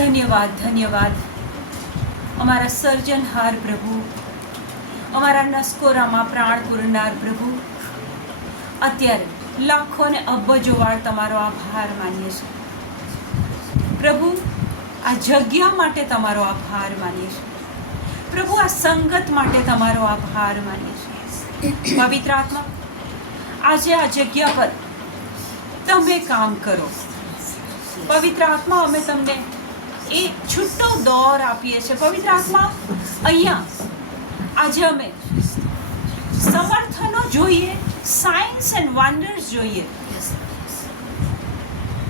ધન્યવાદ ધન્યવાદ અમારા સર્જનહાર પ્રભુ, અમારા નસકોરામાં પ્રાણ પૂરનાર પ્રભુ. અત્યારે લાખો ને અબજો વાર તમારો આભાર માનીએ છીએ પ્રભુ. આ જગ્યા માટે તમારો આભાર માનીએ છીએ પ્રભુ. આ સંગત માટે તમારો આભાર માનીએ છીએ. પવિત્ર આત્મા, આજે આ જગ્યા પર તમે કામ કરો. પવિત્ર આત્મા, અમે તમને એ છૂટો દોર આપીએ છીએ. પવિત્ર આત્મા, અહીંયા આજે અમે સમર્થનો જોઈએ, સાયન્સ એન્ડ વન્ડર્સ જોઈએ.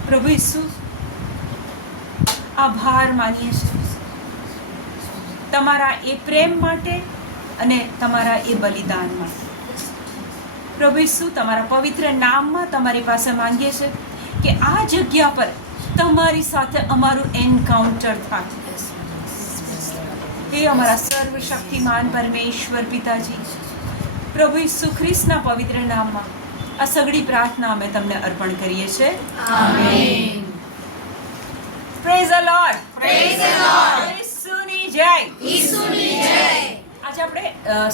પ્રભુ ઈસુ, આભાર માનીએ છીએ તમારા એ પ્રેમ માટે અને તમારા એ બલિદાન માટે. પ્રભુ ઈસુ, તમારા પવિત્ર નામમાં તમારી પાસે માંગીએ છીએ કે આ જગ્યા પર તમારી સાથે અમારું એન્કાઉન્ટર થાય. હે અમારા સર્વશક્તિમાન પરમેશ્વર પિતાજી, પ્રભુ ઈસુ ખ્રિસ્તના પવિત્ર નામમાં આ સગળી પ્રાર્થના અમે તમને અર્પણ કરીએ છીએ. Amen. Praise the Lord. Praise the Lord. ઈસુની જય. ઈસુની જય. આજે આપણે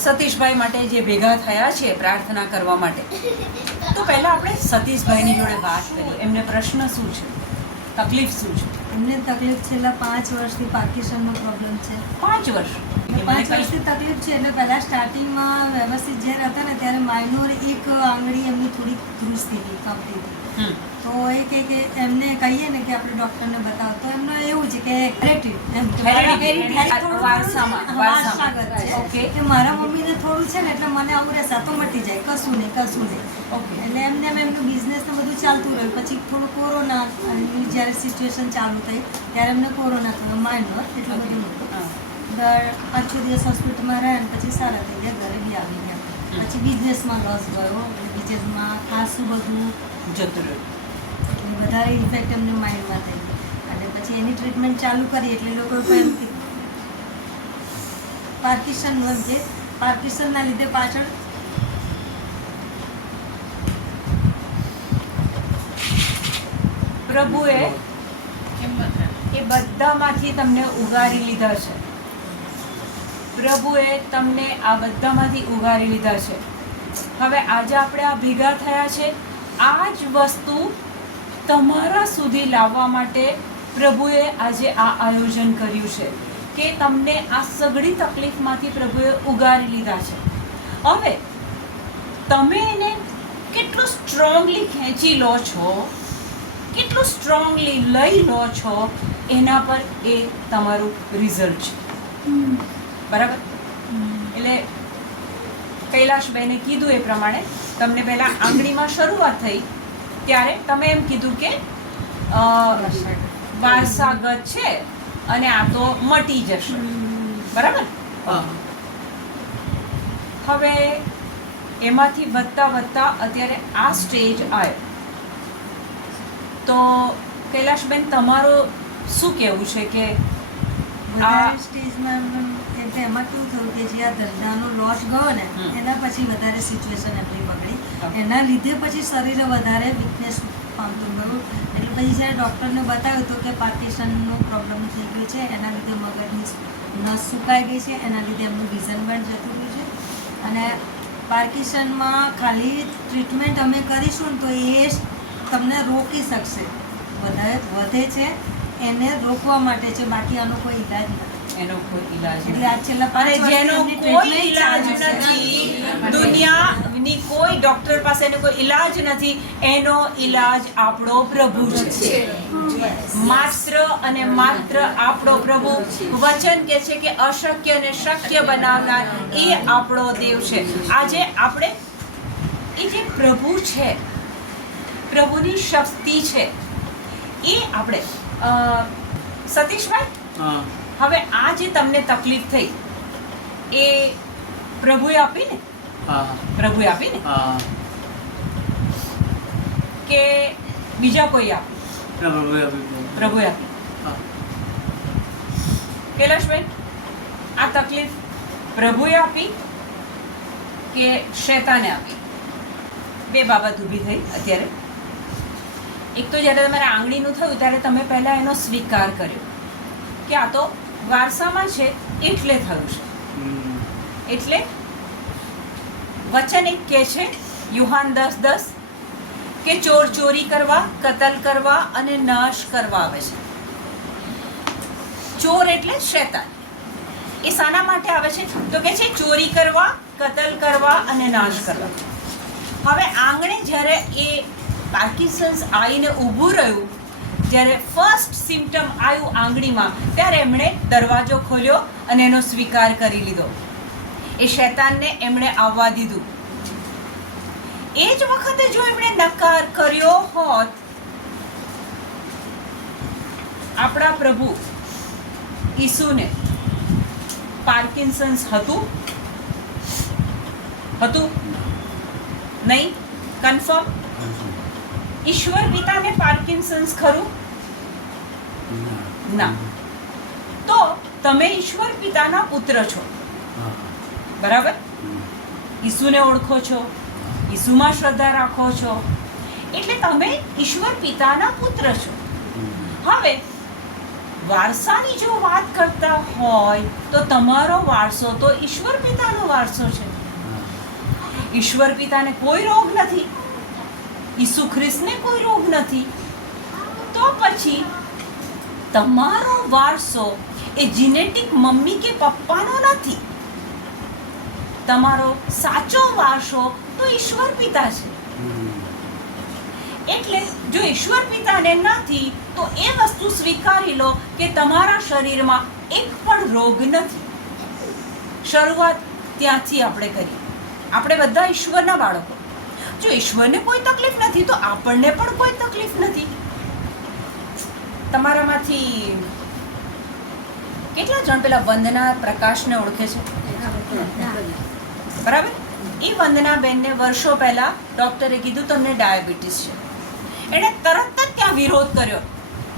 સતીશભાઈ માટે જે ભેગા થયા છે પ્રાર્થના કરવા માટે, તો પહેલા આપણે સતીશભાઈની જોડે વાત કરીએ. એમને પ્રશ્ન શું છે, તકલીફ શું છે? એમને તકલીફ છેલ્લા 5 વર્ષથી પાર્કિન્સનનો પ્રોબ્લેમ છે. 5 વર્ષ. 5 વર્ષથી તકલીફ છે. એટલે પહેલાં સ્ટાર્ટિંગમાં વ્યવસ્થિત જ્યારે હતા ને ત્યારે માઇનોર એક આંગળી એમની થોડીક ધ્રુજતી હતી, કાપતી હતી. તો એ કહે કે એમને કહીએ ને કે આપણે ડૉક્ટરને બતાવો, તો એમને એવું છે કે વારસાગત છે કે મારા મમ્મીને થોડું છે ને એટલે મને આવું રહેશે તો મટી જાય, કશું નહીં. એટલે એમને એમનું બિઝનેસ ને બધું ચાલતું રહ્યું. પછી થોડું કોરોના જ્યારે સિચ્યુએશન ચાલુ થઈ ત્યારે એમને કોરોના થયો, માઇનોર, એટલું બધું નહોતું. 5-6 દિવસ હોસ્પિટલમાં રહ્યા ને પછી સારા થઈ ગયા, ઘરે બી આવી ગયા. પછી બિઝનેસમાં લોસ ગયો, બિઝનેસમાં ખાસું બધું જતું રહ્યું. એટલે વધારે ઇફેક્ટ એમને માઇન્ડમાં થઈ. અને પછી એની ટ્રીટમેન્ટ ચાલુ કરી એટલે લોકો એમ કે પાર્કિન્સનનું એમ કે પાર્કિન્સનના લીધે પાછળ પ્રભુએ એ બધામાંથી તમને ઉગારી લીધા છે. પ્રભુએ તમને આ બધામાંથી ઉગારી લીધા છે. હવે આજે આપણે આ ભેગા થયા છે આ જ વસ્તુ તમારા સુધી લાવવા માટે પ્રભુએ આજે આ આયોજન કર્યું છે કે તમને આ સઘળી તકલીફમાંથી પ્રભુએ ઉગારી લીધા છે. હવે તમે એને કેટલું સ્ટ્રોંગલી ખેંચી લો છો, કેટલું સ્ટ્રોંગલી લઈ લો છો, એના પર એ તમારું રિઝલ્ટ છે. બરાબર? એટલે કૈલાશબેને કીધું એ પ્રમાણે તમને પહેલાં આંગળીમાં શરૂઆત થઈ ત્યારે તમે એમ કીધું કે વારસાગત છે અને આ તો મટી જશે. બરાબર? હવે એમાંથી વધતા વધતા અત્યારે આ સ્ટેજ આવ્યો. તો કૈલાશબેન, તમારો શું કહેવું છે કે વધારે સ્ટેજમાં એમાં કેવું થયું કે જે આ ધંધાનો લોસ ગયો ને એના પછી વધારે સિચ્યુએશન એમની બગડી. એના લીધે પછી શરીરે વધારે વીકનેસ પામતું ગયું. એટલે પછી જ્યારે ડૉક્ટરને બતાવ્યું તો કે પાર્કિન્સનનો પ્રોબ્લેમ થઈ ગયો છે, એના લીધે મગજની નસ સુકાઈ ગઈ છે, એના લીધે એમનું વિઝન પણ જતું રહ્યું છે. અને પાર્કિન્સનમાં ખાલી ટ્રીટમેન્ટ અમે કરીશું ને તો એ તમને રોકી શકશે. વધે છે એને રોકવા માટે છે, બાકી આનો કોઈ ઈલાજ નથી. એનો કોઈ ઈલાજ એટલે આ છેલ્લા 5 વર્ષથી જેનો એમની કોઈ treatment ઈલાજ ચાલુ છે. નથી, દુનિયાની કોઈ ડોક્ટર પાસે એનો કોઈ ઈલાજ નથી. એનો ઈલાજ આપણો પ્રભુ છે. માત્ર અને માત્ર આપણો પ્રભુ. વચન કે છે કે અશક્યને શક્ય બનાવનાર એ આપણો દેવ છે. આજે આપણે એ જે પ્રભુ છે, પ્રભુની શક્તિ છે, એ આપણે સતીશભાઈ, હવે આ જે તમને તકલીફ થઈ એ પ્રભુએ આપી ને? પ્રભુએ આપી ને કે બીજા કોઈ આપી? પ્રભુએ આપી. કૈલાશભાઈ, આ તકલીફ પ્રભુએ આપી કે શૈતાને આપી? બે બાબત ઊભી થઈ અત્યારે. એક તો જ્યારે તમારે આંગળીનું થયું ત્યારે તમે પહેલાં એનો સ્વીકાર કર્યો કે આ તો વારસામાં છે એટલે થયું છે. એટલે વચન એક કહે છે યુહાન 10:10 કે ચોર ચોરી કરવા, કતલ કરવા અને નાશ કરવા આવે છે. ચોર એટલે શૈતાન. એ શાના માટે આવે છે? તો કે છે ચોરી કરવા, કતલ કરવા અને નાશ કરવા. હવે આંગણે જ્યારે એ પાર્કિન્સન્સ આવીને ઊભું રહ્યું, જ્યારે ફર્સ્ટ સિમ્પટમ આવ્યું આંગળીમાં, ત્યારે એમણે દરવાજો ખોલ્યો અને એનો સ્વીકાર કરી લીધો. એ શૈતાનને એમણે આવવા દીધું. એ જ વખતે જો એમણે નકાર કર્યો હોત, આપણા પ્રભુ ઈસુને પાર્કિન્સન્સ હતું નહીં? કન્ફર્મ? ઈશ્વર પિતાને પાર્કિન્સન્સ ખરું? ના. તો તમે ઈશ્વર પિતાના પુત્ર છો, બરાબર? ઈસુને ઓળખો છો, ઈસુમાં શ્રદ્ધા રાખો છો, એટલે તમે ઈશ્વર પિતાના પુત્ર છો. હવે વારસાની જો વાત કરતા હોય તો તમારો વારસો તો ઈશ્વર પિતાનો વારસો છે. ઈશ્વર પિતાને કોઈ રોગ નથી, ઈસુ ખ્રિસ્તને કોઈ રોગ નથી. તો પછી તમારો વારસો એ જીનેટિક મમ્મી કે પપ્પાનો નથી. તમારો સાચો વારસો તો ઈશ્વર પિતા છે. એટલે જો ઈશ્વર પિતાને નથી તો એ વસ્તુ સ્વીકારી લો કે તમારા શરીરમાં એક પણ રોગ નથી. શરૂઆત ત્યાંથી આપણે કરી. આપણે બધા ઈશ્વરના બાળકો. જો ઈશ્વરને કોઈ તકલીફ નથી તો આપણને પણ કોઈ તકલીફ નથી. તમારામાંથી કેટલા જણ પેલા વંદના પ્રકાશને ઓળખે છે? બરાબર. એ વંદના બેનને વર્ષો પહેલા ડોક્ટરે કીધું તમને ડાયાબિટીસ છે. એણે તરત જ ત્યાં વિરોધ કર્યો.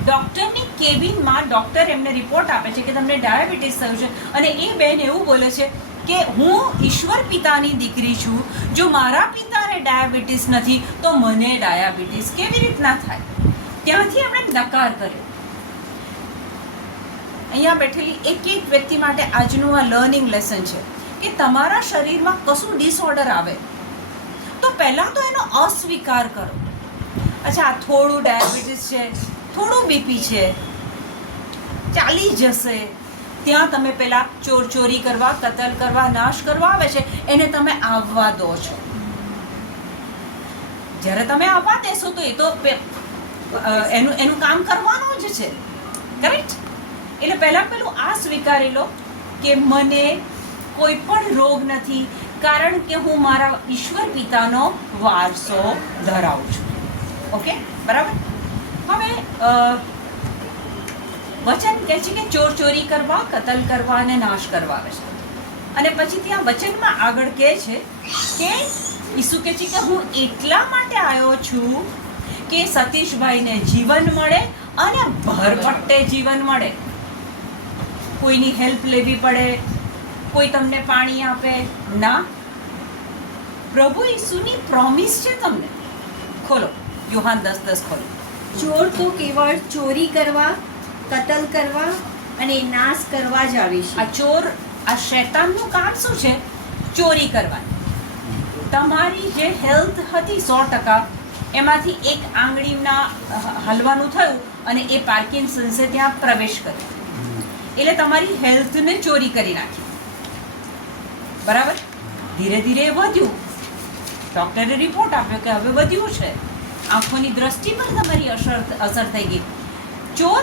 ડોક્ટરની કેબિનમાં ડોક્ટર એમને રિપોર્ટ આપે છે કે તમને ડાયાબિટીસ થયું છે, અને એ બેન એવું બોલે છે કે હું ઈશ્વર પિતાની દીકરી છું, જો મારા પિતાને ડાયાબિટીસ નથી તો મને ડાયાબિટીસ કેવી રીતના થાય? ત્યાંથી એમણે નકાર કર્યો. અહીંયા બેઠેલી એક એક વ્યક્તિ માટે આજનું આ લર્નિંગ લેસન છે કે તમારા શરીરમાં કશું ડિસઓર્ડર આવે તો પહેલાં તો એનો અસ્વીકાર કરો. અચ્છા, થોડું ડાયાબિટીસ છે, થોડું બીપી છે, ચાલી જશે, ત્યાં તમે પેલા ચોરી કરવા, કતલ કરવા, નાશ કરવા આવે છે એને તમે આવવા દો છો. જ્યારે તમે આવવા દેશો તો એ તો એનું કામ કરવાનું જ છે, કરેક્ટ? એટલે પેલું આ સ્વીકારી લો કે મને કોઈ પણ રોગ નથી, કારણ કે હું મારા ઈશ્વર પિતાનો વારસો ધરાવું છું. ઓકે, બરાબર? હવે વચન કહે છે કે ચોરી કરવા, કતલ કરવા અને નાશ કરવા આવે છે. અને પછી ત્યાં વચનમાં આગળ કહે છે કે ઈસુ કહે છે કે હું એટલા માટે આવ્યો છું કે સતીશભાઈને જીવન મળે અને ભરપટ્ટે જીવન મળે. કોઈની હેલ્પ લેવી પડે, કોઈ તમને પાણી આપે ના. પ્રભુ ઈસુની પ્રોમિસ છે તમને. ખોલો યુહાન 10:10 ખોલો. ચોર તો કેવળ ચોરી કરવા, કતલ કરવા અને નાશ કરવા જ આવે છે. આ ચોર, આ શૈતાનનું કામ શું છે? ચોરી કરવાની. તમારી જે હેલ્થ હતી 100%, એમાંથી એક આંગળીના હલવાનું થયું અને એ પાર્કિન્સન્સે ત્યાં પ્રવેશ કર્યો, એટલે તમારી હેલ્થને ચોરી કરી નાખી. બરાબર? ધીરે ધીરે એ વધ્યું. ડૉક્ટરે રિપોર્ટ આપ્યો કે હવે વધ્યું છે. આંખોની દ્રષ્ટિ પર તમારી અસર થઈ ગઈ. ચોર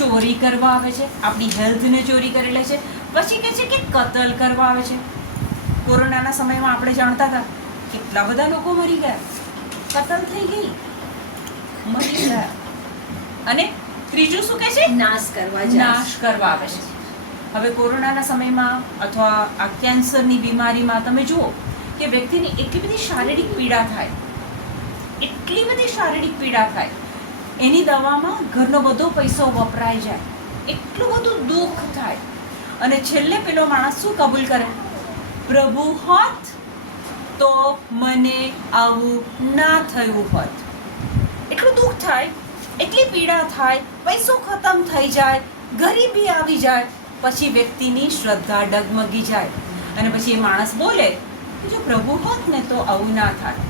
ચોરી કરવા આવે છે, આપણી હેલ્થને ચોરી કરી લે છે. પછી કહે છે કે કતલ કરવા આવે છે. કોરોનાના સમયમાં આપણે જાણતા હતા કેટલા બધા લોકો મરી ગયા, કતલ થઈ ગઈ, મરી ગયા. અને ત્રીજું શું કહે છે? નાશ કરવા જ નાશ કરવા આવે છે. હવે કોરોનાના સમયમાં અથવા આ કેન્સરની બીમારીમાં તમે જુઓ કે વ્યક્તિની એટલી બધી શારીરિક પીડા થાય, એટલી બધી શારીરિક પીડા થાય, એની દવામાં ઘરનો બધો પૈસો વપરાઈ જાય, એટલું બધું દુઃખ થાય, અને છેલ્લે પેલો માણસ શું કબૂલ કરે? પ્રભુ હોત તો મને આવું ના થયું હોત. એટલું દુઃખ થાય, એટલી પીડા થાય, પૈસો ખતમ થઈ જાય, ગરીબી આવી જાય, પછી વ્યક્તિની શ્રદ્ધા ડગમગી જાય અને પછી એ માણસ બોલે કે જો પ્રભુ હોત ને તો આવું ના થાય.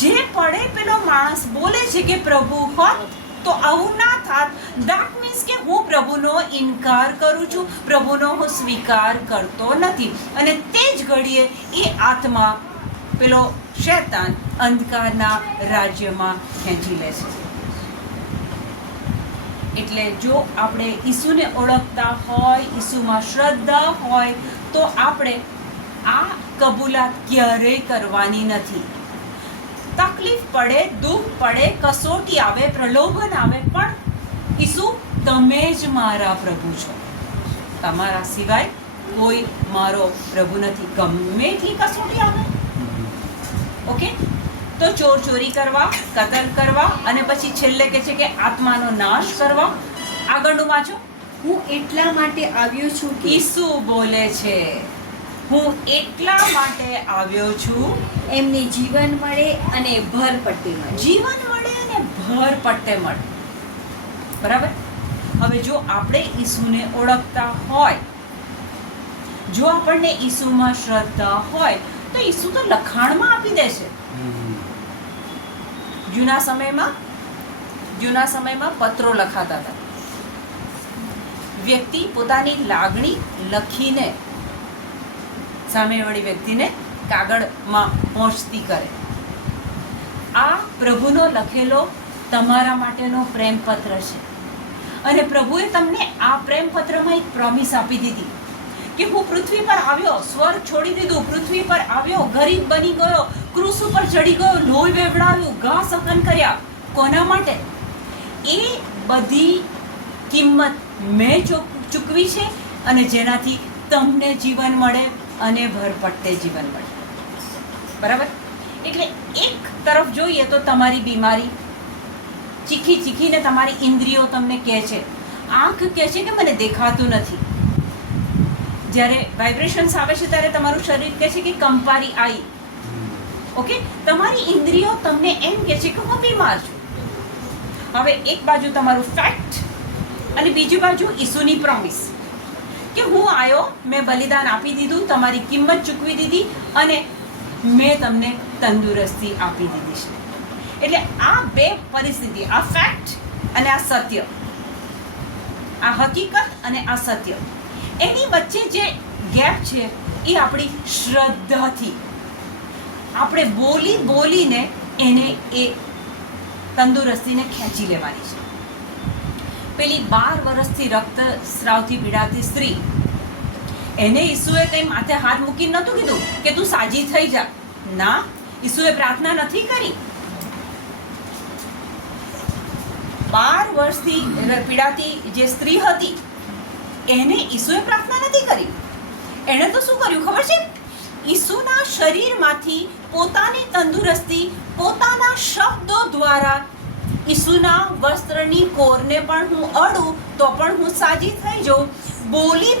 જે પડે પેલો માણસ બોલે છે કે પ્રભુ હોત તો આવું ના થાત, ધેટ મીન્સ કે હું પ્રભુનો ઇનકાર કરું છું, પ્રભુનો હું સ્વીકાર કરતો નથી. અને તે જ ઘડીએ એ આત્મા પેલો શૈતાન અંધકારના રાજ્યમાં ખેંચી લે છે. એટલે જો આપણે ઈસુને ઓળખતા હોય, ઈસુમાં શ્રદ્ધા હોય, તો આપણે આ કબૂલાત ક્યારેય કરવાની નથી. તકલીફ પડે, દુઃખ પડે, કસોટી આવે, પ્રલોભન આવે, પણ ઈસુ તમે જ મારા પ્રભુ છો, તમારા સિવાય કોઈ મારો પ્રભુ નથી, ગમે એટલી કસોટી આવે. ઓકે, તો ચોરી કરવા, કતલ કરવા અને પછી છેલ્લે કહે છે કે આત્માનો નાશ કરવા. આગળનું વાંચો. હું એટલા માટે આવ્યો છું કે ઈસુ બોલે છે, હું એટલા માટે આવ્યો છું એમને જીવન મળે અને ભરપટ્ટે મળે. જીવન મળે અને ભરપટ્ટે મળે. બરાબર. હવે જો આપણે ઈસુને ઓળખતા હોય, જો આપણને ઈસુમાં શ્રદ્ધા હોય, તો ઈસુ તો લખાણમાં આપી દે છે. જૂના સમયમાં પત્રો લખાતા હતા. વ્યક્તિ પોતાની લાગણી લખીને સામેવાળી વ્યક્તિને કાગળમાં પહોંચતી કરે. આ પ્રભુનો લખેલો તમારા માટેનો પ્રેમપત્ર છે. અને પ્રભુએ તમને આ પ્રેમપત્રમાં એક પ્રોમિસ આપી દીધી કે હું પૃથ્વી પર આવ્યો, સ્વર્ગ છોડી દીધું, પૃથ્વી પર આવ્યો, ગરીબ બની ગયો, ક્રૂસ ઉપર ચડી ગયો, લોહી વેવડાવ્યું, ઘા સહન કર્યા. કોના માટે? એ બધી કિંમત મેં ચૂકવી છે, અને જેનાથી તમને જીવન મળે અને ભરપટ્ટે જીવન મળે. બરાબર. એટલે એક તરફ જોઈએ તો તમારી બીમારી, ચીખીને તમારી ઇન્દ્રિયો તમને કહે છે, આંખ કહે છે કે મને દેખાતું નથી. જ્યારે વાઇબ્રેશન્સ આવે છે ત્યારે તમારું શરીર કહે છે કે કંપારી આવી. ઓકે, તમારી ઇન્દ્રિયો તમને એમ કહે છે કે હું બીમાર છું. હવે એક બાજુ તમારું ફેક્ટ અને બીજી બાજુ ઈસુની પ્રોમિસ કે હું આવ્યો, મેં બલિદાન આપી દીધું, તમારી કિંમત ચૂકવી દીધી અને મેં તમને તંદુરસ્તી આપી દીધી છે. એટલે આ બે પરિસ્થિતિ, આ ફેક્ટ અને આ સત્ય, આ હકીકત અને આ સત્ય, એની વચ્ચે જે ગેપ છે એ આપણી શ્રદ્ધાથી આપણે બોલીને એને એ તંદુરસ્તીને ખેંચી લેવાની છે. પેલી 12 વર્ષથી રક્તસ્રાવથી પીડાતી સ્ત્રી, એને ઈસુએ કંઈ માથે હાથ મૂકીને નહોતું કીધું કે તું સાજી થઈ જા. ના, ઈસુએ પ્રાર્થના નથી કરી. 12 વર્ષથી પીડાતી જે સ્ત્રી હતી એને ઈસુએ પ્રાર્થના નથી કરી. એણે તો શું કર્યું ખબર છે? ઈસુના શરીરમાંથી પોતાની તંદુરસ્તી પોતાના શબ્દો દ્વારા, ઈસુના વસ્ત્રની કોરને પણ હું અડું તો પણ હું સાજી થઈ જાઉં,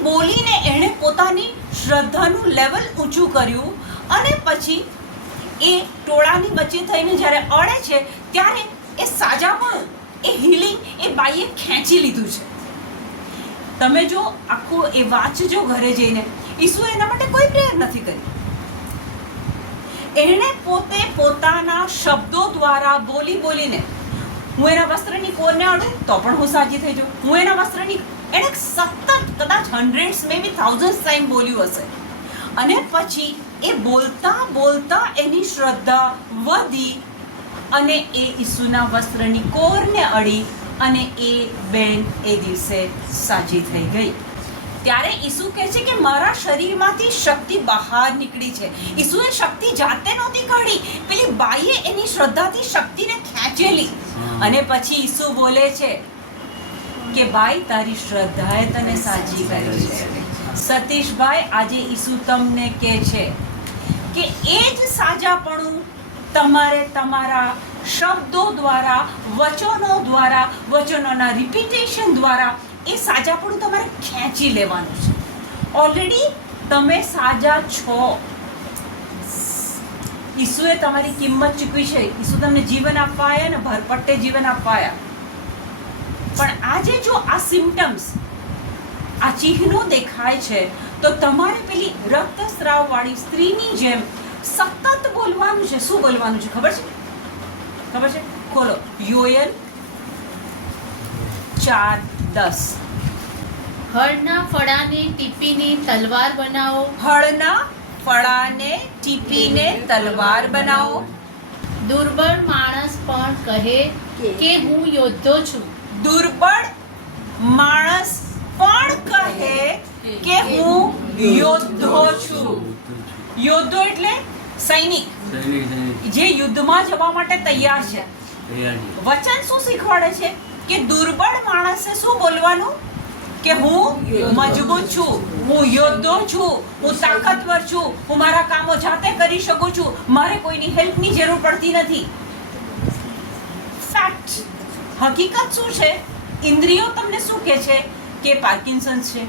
બોલીને એણે પોતાની શ્રદ્ધાનું લેવલ ઊંચું કર્યું. અને પછી એ ટોળાની વચ્ચે થઈને જ્યારે અડે છે ત્યારે એ સાજાપણું, એ હિલિંગ એ બાઈએ ખેંચી લીધું છે. તમે જો આખું એ વાંચજો ઘરે જઈને, ઈસુએ એના માટે કોઈ પ્રેયર નથી કરી. એણે પોતે પોતાના શબ્દો દ્વારા બોલીને, હું એના વસ્ત્રની કોરને અડું તો પણ હું સાજી થઈ જાઉં, હું એના વસ્ત્રની, એણે સતત કદાચ hundreds maybe thousands ટાઈમ બોલ્યું હશે. અને પછી એ બોલતા એની શ્રદ્ધા વધી અને એ ઈસુના વસ્ત્રની કોરને અડી અને એ બેન એ દિવસે સાજી થઈ ગઈ. ત્યારે ઈસુ કહે છે કે મારા શરીરમાંથી શક્તિ બહાર નીકળી છે. ઈસુએ શક્તિ જાતે નહોતી કાઢી, પેલી બાઈએ એની શ્રદ્ધાથી શક્તિને ખેંચેલી. અને પછી ઈસુ બોલે છે કે ભાઈ, તારી શ્રદ્ધાએ તને સાજી કરી છે. સતીશભાઈ, આજે ઈસુ તમને કહે છે કે એ જ સાજાપણું તમારે તમારા શબ્દો દ્વારા, વચનોના રિપીટેશન દ્વારા એ સાજાપણું તમારે ખેંચી લેવાનું છે. ઓલરેડી તમે સાજા છો. ઈસુએ તમારી કિંમત ચૂકવી છે. ઈસુ તમને જીવન આપવા આવ્યા ને ભરપટ્ટે જીવન આપવા આવ્યા. પણ આજે જો આ સિમ્ટમ્સ આ ચિહ્નો દેખાય છે તો તમારે પેલી રક્તસ્રાવવાળી સ્ત્રીની જેમ સતત બોલવાનું છે. શું બોલવાનું છે ખબર છે? ખબર છે? ખોલો યોએલ 4:10. હળના ફળાને ટીપીને તલવાર બનાવો. હળના ફળાને ટીપીને તલવાર બનાવો. દુર્બળ માણસ પણ કહે કે હું યોદ્ધો છું. દુર્બળ માણસ પણ કહે કે હું યોદ્ધો છું. યોદ્ધો એટલે સૈનિક, જે યુદ્ધમાં જવા માટે તૈયાર છે. વચન શું શીખવાડે છે કે દુર્બળ માણસે શું બોલવાનું? કે હું મજબૂત છું, હું યોદ્ધો છું, હું તાકાતવર છું, હું મારા કામો જાતે કરી શકું છું, મારે કોઈની હેલ્પની જરૂર પડતી નથી. ફેક્ટ, હકીકત શું છે? ઇન્દ્રિયો તમને શું કહે છે? કે પાર્કિન્સન્સ છે.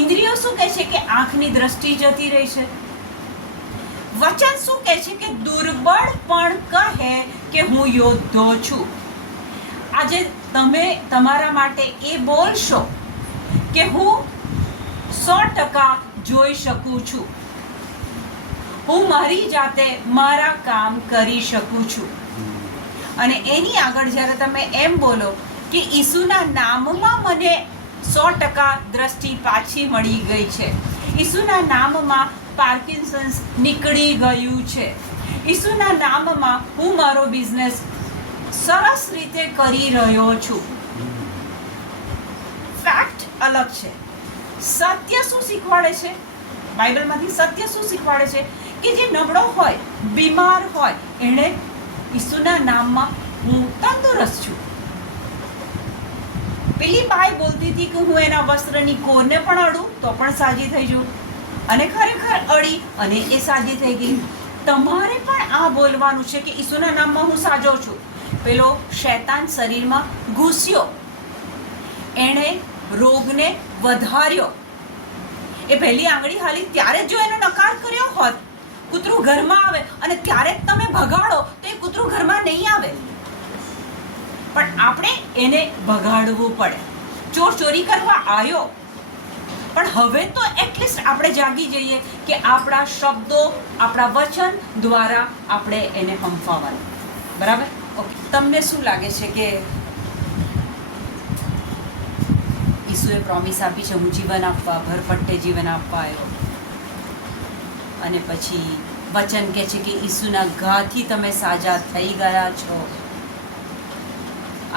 ઇન્દ્રિયો શું કહે છે? કે આંખની દ્રષ્ટિ જતી રહી છે. વચન શું કહે છે? કે દુર્બળ પણ કહે કે હું યોદ્ધો છું. આજે તમે તમારા માટે એ બોલશો કે હું 100% જોઈ શકું છું, હું મારી જાતે મારા કામ કરી શકું છું. અને એની આગળ જ્યારે તમે એમ બોલો કે ઈસુના નામમાં મને 100% દ્રષ્ટિ પાછી મળી ગઈ છે, ઈસુના નામમાં પાર્કિન્સન્સ નીકળી ગયું છે, ઈસુના નામમાં હું મારો બિઝનેસ સરસ રીતે કરી રહ્યો છું. ફેક્ટ અલગ છે. સત્ય શું શીખવાડે છે? બાઇબલમાંથી સત્ય શું શીખવાડે છે? કે જે નબળો હોય, બીમાર હોય, એણે ઈસુના નામમાં હું તંદુરસ્ત છું. પેલી બાઈ બોલતી હતી કે હું એના વસ્ત્રની કોરને પણ અડું તો પણ સાજી થઈ જઉં, અને ખરેખર અડી અને એ સાજી થઈ ગઈ. તમારે પણ આ બોલવાનું છે કે ઈસુના નામમાં હું સાજો છું. પેલો શૈતાન શરીરમાં ઘૂસ્યો, એણે રોગને વધાર્યો. એ પહેલી આંગળી હાલી ત્યારે જો એનો નકાર કર્યો હોત, કૂતરું ઘરમાં આવે અને ત્યારે જ તમે ભગાડો તો એ કૂતરું ઘરમાં નહીં આવે. પણ આપણે એને ભગાડવું પડે. ચોર ચોરી કરવા આવ્યો, પણ હવે તો એટલીસ્ટ આપણે જાગી જઈએ કે આપણા શબ્દો, આપણા વચન દ્વારા આપણે એને હંફાવવાનું. બરાબર? ઓકે. તમને શું લાગે છે કે ઈસુએ પ્રોમિસ આપી છે હું જીવન આપવા, ભરપટ્ટે જીવન આપવા આવ્યો, અને પછી વચન કહે છે કે ઈસુના ઘાથી તમે સાજા થઈ ગયા છો,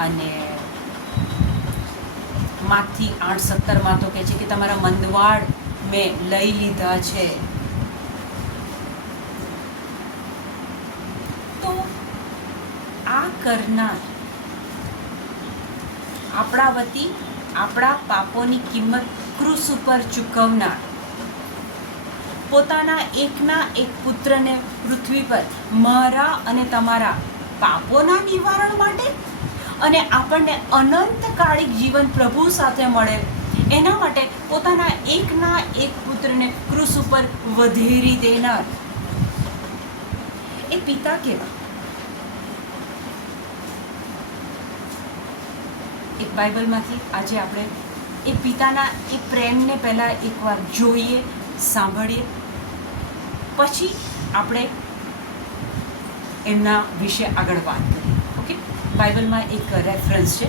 અને માથી 8:17 તો કહે છે કે તમારા મંદવાડ મેં લઈ લીધા છે. તો આ કરનાર, આપણા વતી આપણા પાપોની કિંમત ક્રૂસ ઉપર ચૂકવનાર, પોતાના એકના એક પુત્રને પૃથ્વી પર મારા અને તમારા પાપોના નિવારણ માટે અને આપણને અનંતકાળિક જીવન પ્રભુ સાથે મળે એના માટે પોતાના એકના એક પુત્રને ક્રૂસ ઉપર વધેરી દેનાર એ પિતા કેવા? એક બાઇબલમાંથી આજે આપણે એ પિતાના એ પ્રેમને પહેલાં એકવાર જોઈએ, સાંભળીએ, પછી આપણે એમના વિશે આગળ વાત કરીએ. ઓકે. બાઇબલમાં એક રેફરન્સ છે,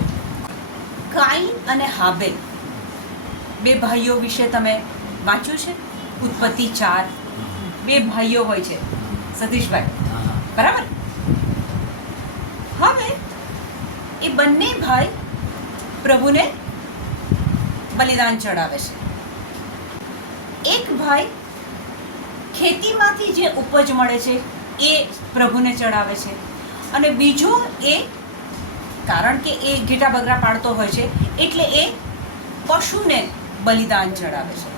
કાઈન અને હાબેલ, બે ભાઈઓ વિશે તમે વાંચ્યું છે? ઉત્પત્તિ 4. બે ભાઈઓ હોય છે, સતીશભાઈ, બરાબર? હવે એ બંને ભાઈ પ્રભુને બલિદાન ચડાવે છે. એક ભાઈ ખેતીમાંથી જે ઉપજ મળે છે એ પ્રભુને ચડાવે છે, અને બીજો એ, કારણ કે એ ઘેટા બકરા પાળતો હોય છે એટલે એ પશુને બલિદાન ચડાવે છે.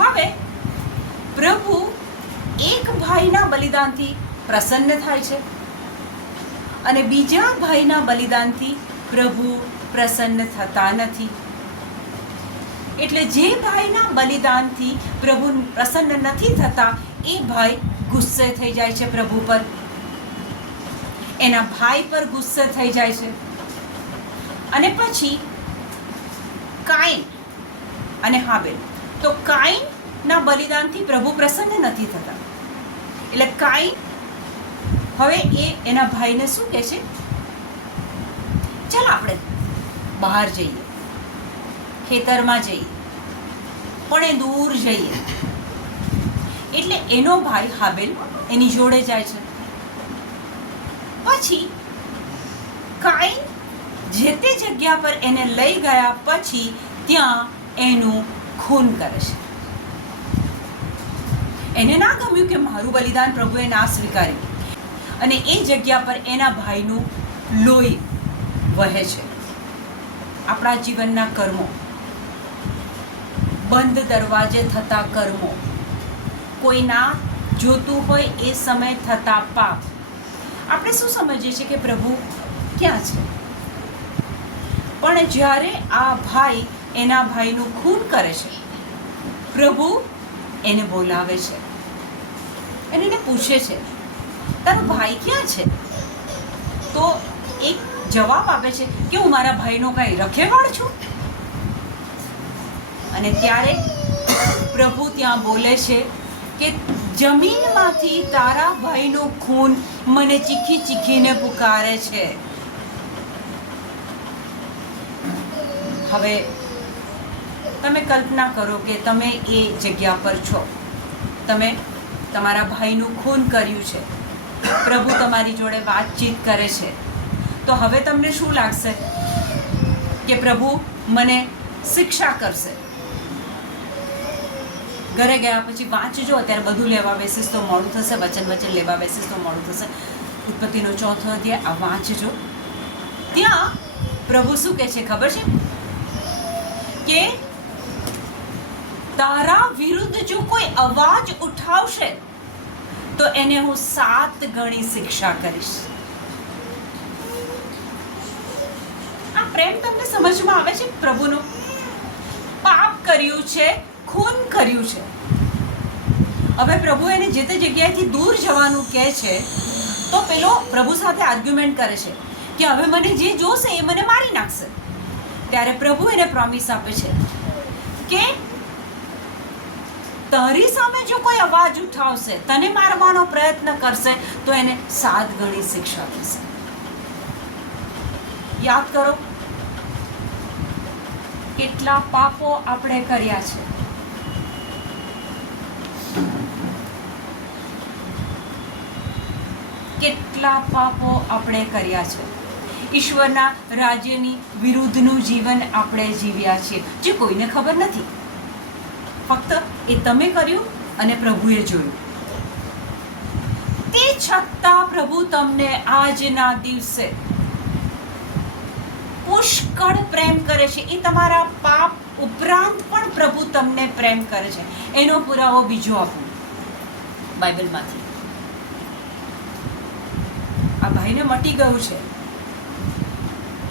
હવે પ્રભુ એક ભાઈના બલિદાનથી પ્રસન્ન થાય છે અને બીજા ભાઈના બલિદાનથી પ્રભુ પ્રસન્ન થતા નથી. એટલે જે ભાઈના બલિદાનથી પ્રભુ પ્રસન્ન નથી થતા એ ભાઈ ગુસ્સે થઈ જાય છે પ્રભુ પર, એના ભાઈ પર ગુસ્સે થઈ જાય છે. અને પછી કાઈન અને હાબેલ. તો કાઈનના બલિદાનથી પ્રભુ પ્રસન્ન નથી થતા. એટલે કાઈન હવે એના ભાઈને શું કહે છે, ચાલ આપણે બહાર જઈએ, ખેતરમાં જઈએ, પણ એ દૂર જઈએ. એટલે એનો ભાઈ હાબેલ એની જોડે જાય છે. પછી કાઈન જે તે જગ્યા પર એને લઈ ગયા પછી ત્યાં એનું ખૂન કરે છે. એને ના ગમ્યું કે મારું બલિદાન પ્રભુએ ના સ્વીકાર્યું, અને એ જગ્યા પર એના ભાઈનું લોહી વહે છે. આપણા જીવનના કર્મો, બંધ દરવાજે થતા કર્મો, કોઈ ના જોતું હોય એ સમય થતા પાપ, આપણે શું સમજીએ છીએ કે પ્રભુ ક્યાં છે? પણ જ્યારે આ ભાઈ એના ભાઈનું ખૂન કરે છે, પ્રભુ એને બોલાવે છે, એને પૂછે છે તારો ભાઈ ક્યાં છે? તો એક જવાબ આપે છે કે હું મારા ભાઈનો કાંઈ રખેવાળ છું. અને ત્યારે પ્રભુ ત્યાં બોલે છે કે જમીનમાંથી તારા ભાઈનું ખૂન મને ચીખી ચીખીને પુકારે છે. હવે તમે કલ્પના કરો કે તમે એ જગ્યા પર છો, તમે તમારા ભાઈનું ખૂન કર્યું છે, પ્રભુ તમારી જોડે વાતચીત કરે છે. તો હવે તમને શું લાગશે કે પ્રભુ મને શિક્ષા કરશે? ઘરે ગયા પછી વાંચજો, અત્યારે બધું લેવા બેસીશ તો મોડું થશે, વચન લેવા બેસીશ તો મોડું થશે. ઉત્પત્તિનો 4થો અધ્યાય આ વાંચજો. ત્યાં પ્રભુ શું કહે છે ખબર છે કે તારા વિરુદ્ધ જો કોઈ અવાજ ઉઠાવશે તો એને હું 7 ગણી શિક્ષા કરીશ. આ પ્રેમ તમને સમજમાં આવે છે? પ્રભુનો પાપ કર્યું છે, ખૂન કર્યું છે. હવે પ્રભુ એને જે તે જગ્યાએથી દૂર જવાનું કહે છે તો પેલો પ્રભુ સાથે આર્ગ્યુમેન્ટ કરે છે કે હવે મને જે જોશે એ મને મારી નાખશે. ત્યારે પ્રભુ એને પ્રોમિસ આપે છે કે તારી સામે જો કોઈ અવાજ ઉઠાવશે, તને મારવાનો પ્રયત્ન કરશે તો એને 7 ગણી શિક્ષા થશે. યાદ કરો કેટલા પાપો આપણે કર્યા છે. કેટલા પાપો આપણે કર્યા છે. ઈશ્વરના રાજ્યની વિરુદ્ધનું જીવન આપણે જીવ્યા છીએ, જે કોઈને ખબર નથી. ફક્ત એ તમે કર્યું અને પ્રભુએ જોયું. તે છતાં પ્રભુ તમને આજના દિવસે પુષ્કળ પ્રેમ કરે છે. એ તમારા પાપ ઉપરાંત પણ પ્રભુ તમને પ્રેમ કરે છે. એનો પુરાવો બીજો આપું બાઇબલમાંથી. આ ભાઈને મટી ગયું છે.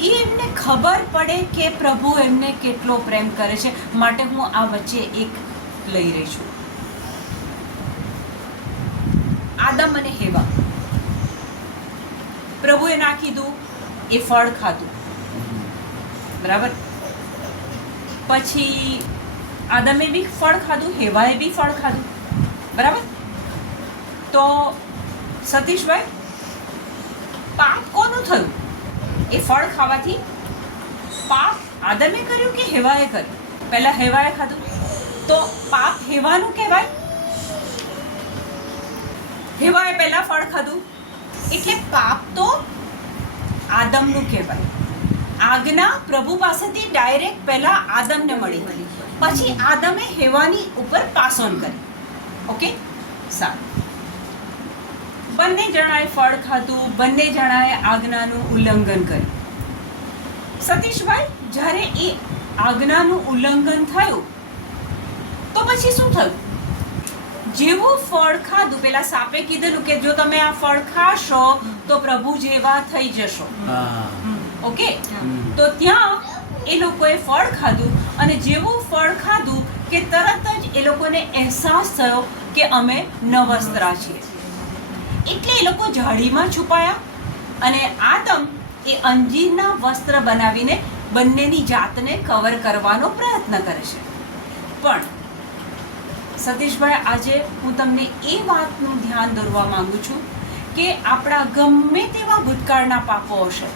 એ એમને ખબર પડે કે પ્રભુ એમને કેટલો પ્રેમ કરે છે, માટે હું આ વચ્ચે એક લઈ રહી છું. આદમ અને હેવા, પ્રભુએ ના કીધું એ ફળ ખાધું, બરાબર? પછી આદમે બી ફળ ખાધું, હેવાએ બી ફળ ખાધું, બરાબર? તો સતીશભાઈ, પાપ કોનું થયું? એ ફળ ખાવાથી પાપ આદમે કર્યું કે હેવાએ કર્યું? પહેલા હેવાએ ખાધું તો પાપ હેવાનું કહેવાય. હેવાએ પહેલા ફળ ખાધું એટલે પાપ તો આદમનું કહેવાય. આજ્ઞા પ્રભુ પાસેથી ડાયરેક્ટ પહેલા આદમને મળી, પછી આદમે હેવાની ઉપર પાસ ઓન કરી. ઓકે, સારું. બંને જણાએ ફળ ખાધું, બંને જણાએ આજ્ઞાનું ઉલ્લંઘન કર્યું. સતીશભાઈ, જ્યારે એ આજ્ઞાનું ઉલ્લંઘન થયું તો પછી શું થયું? જેવું ફળ ખાધું, પેલા સાપે કીધેલું કે જો તમે આ ફળ ખાશો તો પ્રભુ જેવા થઈ જશો. ઓકે, તો ત્યાં એ લોકોએ ફળ ખાધું, અને જેવું ફળ ખાધું કે તરત જ એ લોકોને અહેસાસ થયો કે અમે નવસ્ત્રા છીએ. એટલે એ લોકો ઝાડીમાં છુપાયા, અને આદમ એ અંજીરના વસ્ત્ર બનાવીને બંનેની જાતને કવર કરવાનો પ્રયત્ન કરે છે. પણ સતીશભાઈ, આજે હું તમને એ વાતનું ધ્યાન દોરવા માંગુ છું કે આપણા ગમે તેવા ભૂતકાળના પાપો હશે,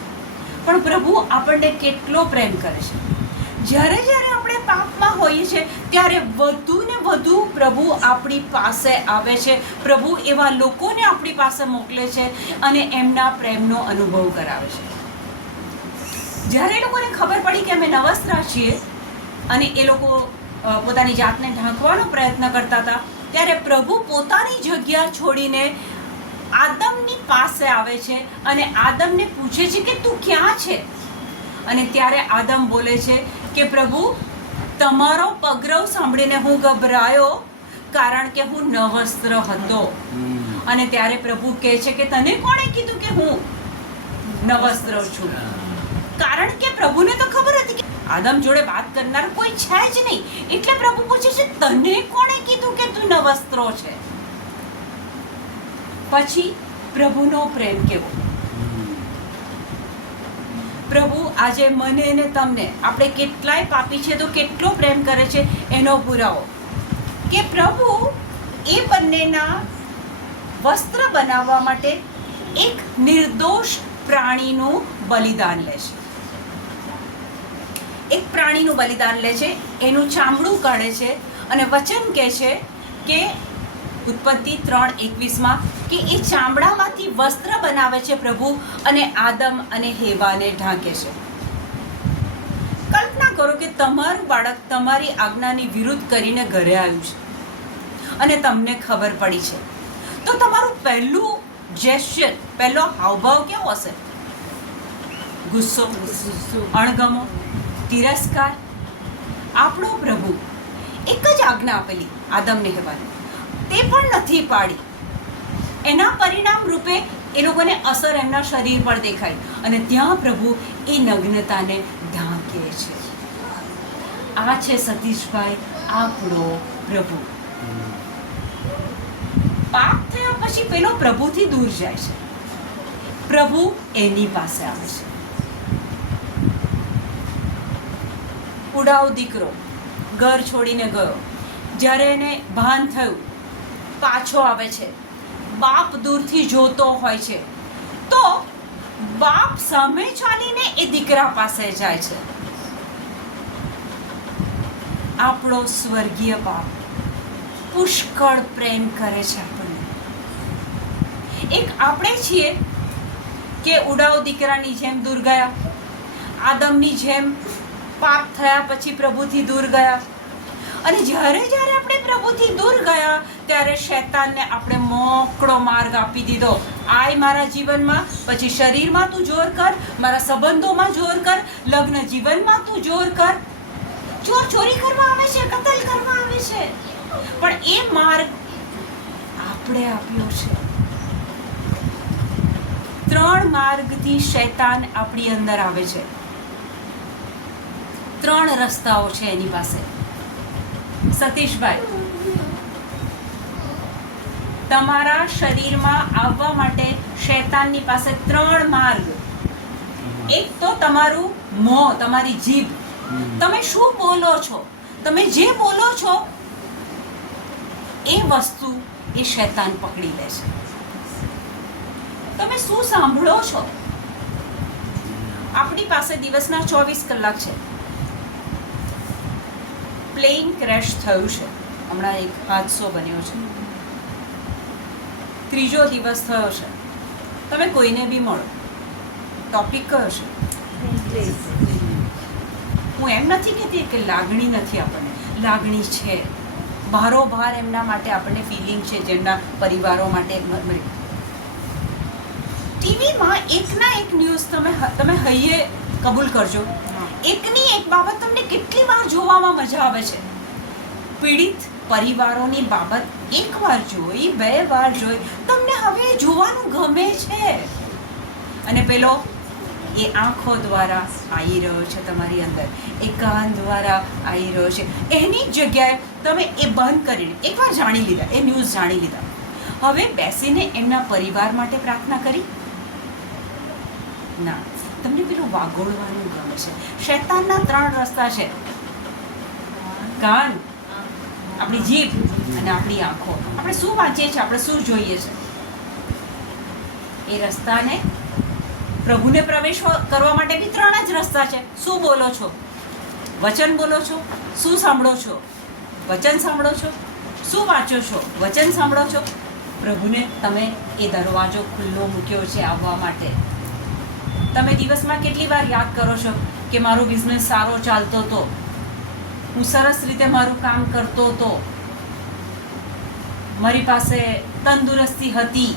પણ પ્રભુ આપણને કેટલો પ્રેમ કરે છે. જ્યારે જ્યારે આપણે પાપમાં હોઈએ છીએ ત્યારે વધુ ને વધુ પ્રભુ આપણી પાસે આવે છે. પ્રભુ એવા લોકોને આપણી પાસે મોકલે છે અને એમના પ્રેમનો અનુભવ કરાવે છે. જ્યારે એ લોકોને ખબર પડી કે અમે નવસ્ત્રા છીએ અને એ લોકો પોતાની જાતને ઢાંકવાનો પ્રયત્ન કરતા હતા, ત્યારે પ્રભુ પોતાની જગ્યા છોડીને આદમની પાસે આવે છે અને આદમને પૂછે છે કે તું ક્યાં છે? અને ત્યારે આદમ બોલે છે કે પ્રભુ, તમારો પગરવ સાંભળીને હું ગભરાયો, કારણ કે હું નવસ્ત્ર હતો. અને ત્યારે પ્રભુ કહે છે કે તને કોણે કીધું કે હું નવસ્ત્ર છું? કારણ કે પ્રભુને તો ખબર હતી કે આદમ જોડે વાત કરનાર કોઈ છે જ નહીં. એટલે પ્રભુ પૂછે છે તને કોણે કીધું કે તું નવસ્ત્રો છે? પછી પ્રભુનો પ્રેમ કેવો! પ્રભુ આજે મને અને તમને, આપણે કેટલાય પાપી છે તો કેટલો પ્રેમ કરે છે એનો પુરાવો કે પ્રભુ એ બંનેના વસ્ત્ર બનાવવા માટે એક નિર્દોષ પ્રાણીનું બલિદાન લે છે. એક પ્રાણીનું બલિદાન લે છે, એનું ચામડું કાઢે છે અને વચન કહે છે કે ઉત્પત્તિ 3:21 કે એ ચામડામાંથી વસ્ત્ર બનાવે છે પ્રભુ અને આદમ અને હેવાને ઢાંકે છે. કલ્પના કરો કે તમારું બાળક તમારી આજ્ઞાની વિરુદ્ધ કરીને ઘરે આવ્યું છે અને તમને ખબર પડી છે, તો તમારું પહેલું જેસ્ચર, પહેલો હાવભાવ કેવો હશે? ગુસ્સો, અણગમો, તિરસ્કાર. આપણો પ્રભુ એક જ આજ્ઞા આપેલી આદમને હેવાને, તે પણ નથી પાડી. એના પરિણામ રૂપે એ લોકોને અસર એમના શરીર પર દેખાય અને ત્યાં પ્રભુ એ નગ્નતાને ઢાંકે છે. આ છે સતીશભાઈ આપણો પ્રભુ. પાપ થયા પછી પેલો પ્રભુથી દૂર જાય છે, પ્રભુ એની પાસે આવે છે. ઉડાવ દીકરો ઘર છોડીને ગયો, જ્યારે એને ભાન થયું, પાછો આવે છે. બાપ દૂરથી જોતો હોય છે તો બાપ સામે ચાલીને એ દીકરા પાસે જાય છે. આપણો સ્વર્ગીય બાપ પુષ્કળ પ્રેમ કરે છે આપણને. એક આપણે છીએ કે ઉડાવ દીકરાની જેમ દૂર ગયા, આદમની જેમ પાપ થયા પછી પ્રભુથી દૂર ગયા. અને જ્યારે જ્યારે આપણે પ્રભુથી દૂર ગયા ત્યારે શૈતાનને આપણે મોકળો માર્ગ આપી દીધો. આય મારા જીવનમાં, પછી શરીરમાં તું જોર કર, મારા સંબંધોમાં જોર કર, લગ્ન જીવનમાં તું જોર કર. ચોરી કરવા આવે છે, કતલ કરવા આવે છે, પણ એ માર્ગ આપણે આપ્યો છે. 3 માર્ગથી શૈતાન આપણી અંદર આવે છે. 3 રસ્તાઓ છે એની પાસે. સતીશભાઈ, તમારા શરીરમાં આવવા માટે શૈતાનની પાસે 3 માર્ગ. એક તો તમારું મોં, તમારી જીભ. તમે શું બોલો છો, તમે જે બોલો છો એ વસ્તુ એ શૈતાન પકડી લે છે. તમે શું સાંભળો છો? આપણી પાસે દિવસના 24 કલાક છે. પ્લેન ક્રેશ થયું છે, હમણાં એક હાદસો બન્યો છે, 3જો દિવસ થયો છે. તમે કોઈને બી મળો, ટોપિક કયો છે? હું એમ નથી કહેતી કે લાગણી નથી, આપણને લાગણી છે. ભારોભાર એમના માટે આપણને ફિલિંગ છે, જેમના પરિવારો માટે. ટીવીમાં એકના એક ન્યૂઝ તમે હૈયે કબૂલ કરજો, એકની એક બાબત તમને કેટલી વાર જોવામાં મજા આવે છે. પીડિત પરિવારોની બાબત એકવાર જોઈ, 2 વાર જોઈ, તમને હવે જોવાનું ગમે છે. અને પેલો એ આંખો દ્વારા આવી રહ્યો છે તમારી અંદર, એ કાન દ્વારા આવી રહ્યો છે. એની જગ્યાએ તમે એ બંધ કરીને એકવાર જાણી લીધા, એ ન્યૂઝ જાણી લીધા, હવે બેસીને એમના પરિવાર માટે પ્રાર્થના કરી? ના, તમને પેલું વાગોળવાનું ગમે છે. શૈતાનના 3 રસ્તા છે: કાન, આપણી જીભ અને આપણી આંખો. આપણે શું વાંચીએ છીએ, આપણે શું જોઈએ છે, એ રસ્તાને પ્રભુને પ્રવેશ કરવા માટે બી 3 જ રસ્તા છે. શું બોલો છો? વચન બોલો છો? શું સાંભળો છો? વચન સાંભળો છો? શું વાંચો છો? વચન સાંભળો છો? પ્રભુને તમે એ દરવાજો ખુલ્લો મૂક્યો છે આવવા માટે. તમે દિવસમાં કેટલી વાર યાદ કરો છો કે મારો બિઝનેસ સારો ચાલતો હતો, હું સરસ રીતે મારું કામ કરતો હતો, મારી પાસે તંદુરસ્તી હતી,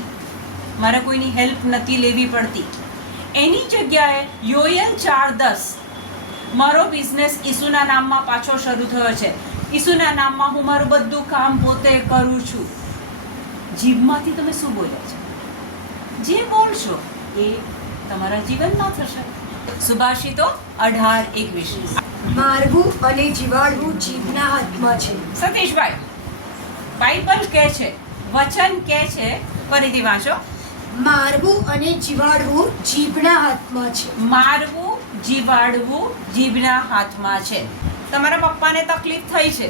મારે કોઈની હેલ્પ નથી લેવી પડતી. એની જગ્યાએ યોએલ 4:10 મારો બિઝનેસ ઈસુના નામમાં પાછો શરૂ થયો છે, ઈસુના નામમાં હું મારું બધું કામ પોતે કરું છું. જીભમાંથી તમે શું બોલ્યા છે? જે બોલશો એ તમારા જીવનમાં થશે. સુભાષિતો 18:21. મારવું અને જીવાડવું જીભના હાથમાં છે. સતીશભાઈ, બાઇબલ કહે છે, વચન કહે છે, ફરીથી વાંચો. મારવું અને જીવાડવું જીભના હાથમાં છે. મારવું, જીવાડવું જીભના હાથમાં છે. તમારા પપ્પાને તકલીફ થઈ છે,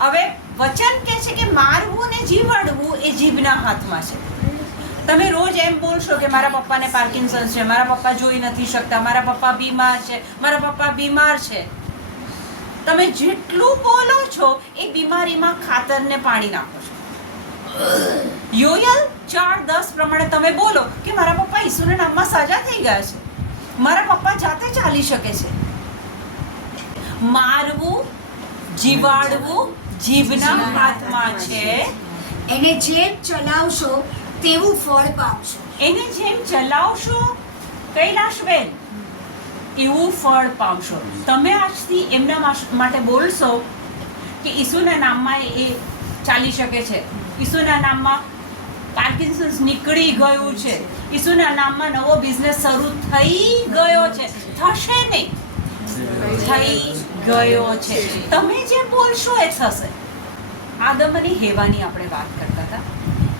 હવે વચન કહે છે કે મારવું ને જીવાડવું એ જીભના હાથમાં છે. તમે રોજ એમ બોલશો કે મારા પપ્પાને પાર્કિન્સન્સ છે, મારા પપ્પા જોઈ નથી શકતા, મારા પપ્પા બીમાર છે, મારા પપ્પા બીમાર છે. તમે જેટલું બોલો છો એ બીમારીમાં ખાતરને પાણી નાખો છો. યોએલ 4:10 પ્રમાણે તમે બોલો કે મારા પપ્પા ઈસુના નામમાં સાજા થઈ ગયા છે, મારા પપ્પા જાતે ચાલી શકે છે. મારવું, જીવાડવું જીભના હાથમાં છે. એને જેમ ચલાવશો તેવું ફળ પામશો. એને જેમ ચલાવશો કૈલાશબેન એવું ફળ પામશો. તમે આજથી એમના માટે બોલશો કે ઈસુના નામમાં એ ચાલી શકે છે, ઈસુના નામમાં પાર્કિન્સન્સ નીકળી ગયું છે, ઈસુના નામમાં નવો બિઝનેસ શરૂ થઈ ગયો છે. થશે નહીં, થઈ ગયો છે. તમે જે બોલશો એ થશે. આદમ અને હેવાની આપણે વાત કરતા હતા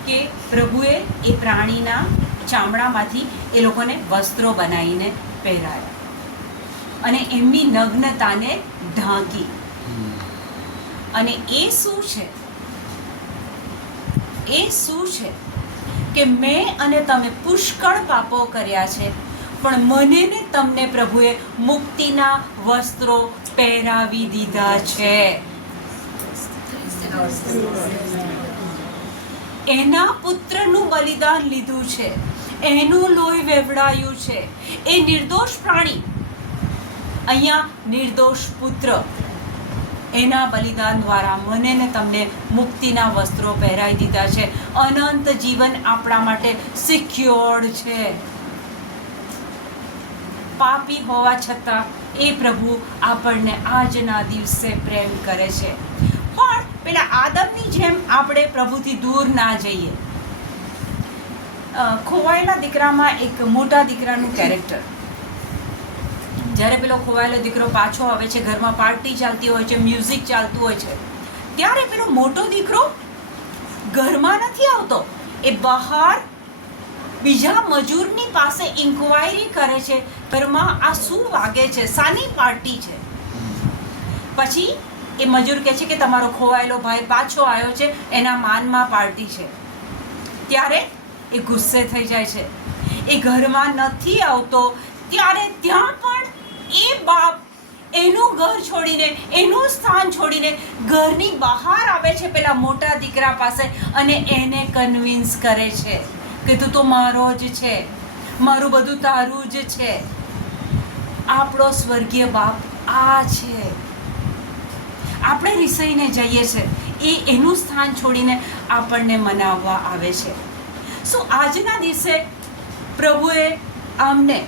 કે પ્રભુએ એ પ્રાણીના ચામડામાંથી એ લોકોને વસ્ત્રો બનાવીને પહેરાયા અને એમની નગ્નતાને ઢાંકી. અને એ શું છે? એ શું છે કે મેં અને તમે પુષ્કળ પાપો કર્યા છે, પણ મને ને તમને પ્રભુએ મુક્તિના વસ્ત્રો પહેરાવી દીધા છે. એના પુત્રનું બલિદાન લીધું છે, એનું લોહી વેવડાયું છે. એ નિર્દોષ પ્રાણી, અહીંયા નિર્દોષ પુત્ર, એના બલિદાન દ્વારા મને ને તમને મુક્તિના વસ્ત્રો પહેરાવી દીધા છે. અનંત જીવન આપણા માટે સિક્યોર્ડ છે. પાપી હોવા છતાં એ પ્રભુ આપણને આજના દિવસે પ્રેમ કરે છે. પણ પેલા આદમની જેમ આપણે પ્રભુથી દૂર ના જઈએ. ખોવાયેલા દીકરામાં એક મોટા દીકરાનું કેરેક્ટર, જ્યારે પેલો ખોવાયેલો દીકરો પાછો આવે છે, ઘરમાં પાર્ટી ચાલતી હોય છે, મ્યુઝિક ચાલતું હોય છે, ત્યારે પેલો મોટો દીકરો ઘરમાં નથી આવતો, એ બહાર બીજા મજૂરની પાસે ઇન્ક્વાયરી કરે છે, ઘરમાં આ શું વાગે છે, શાની પાર્ટી છે. પછી એ મજૂર કહે છે કે તમારો ખોવાયેલો ભાઈ પાછો આવ્યો છે, એના માનમાં પાર્ટી છે. ત્યારે એ ગુસ્સે થઈ જાય છે, એ ઘરમાં નથી આવતો. ત્યારે ત્યાં પણ એ બાપ એનું ઘર છોડીને, એનું સ્થાન છોડીને ઘરની બહાર આવે છે પેલા મોટા દીકરા પાસે અને એને કન્વિન્સ કરે છે કે તું તો મારો જ છે, મારું બધું તારું જ છે. આપણો સ્વર્ગીય બાપ આ છે. આપણે રિસાઈને જઈએ છે, એ એનું સ્થાન છોડીને આપણને મનાવવા આવે છે. શું આજના દિવસે પ્રભુએ આમને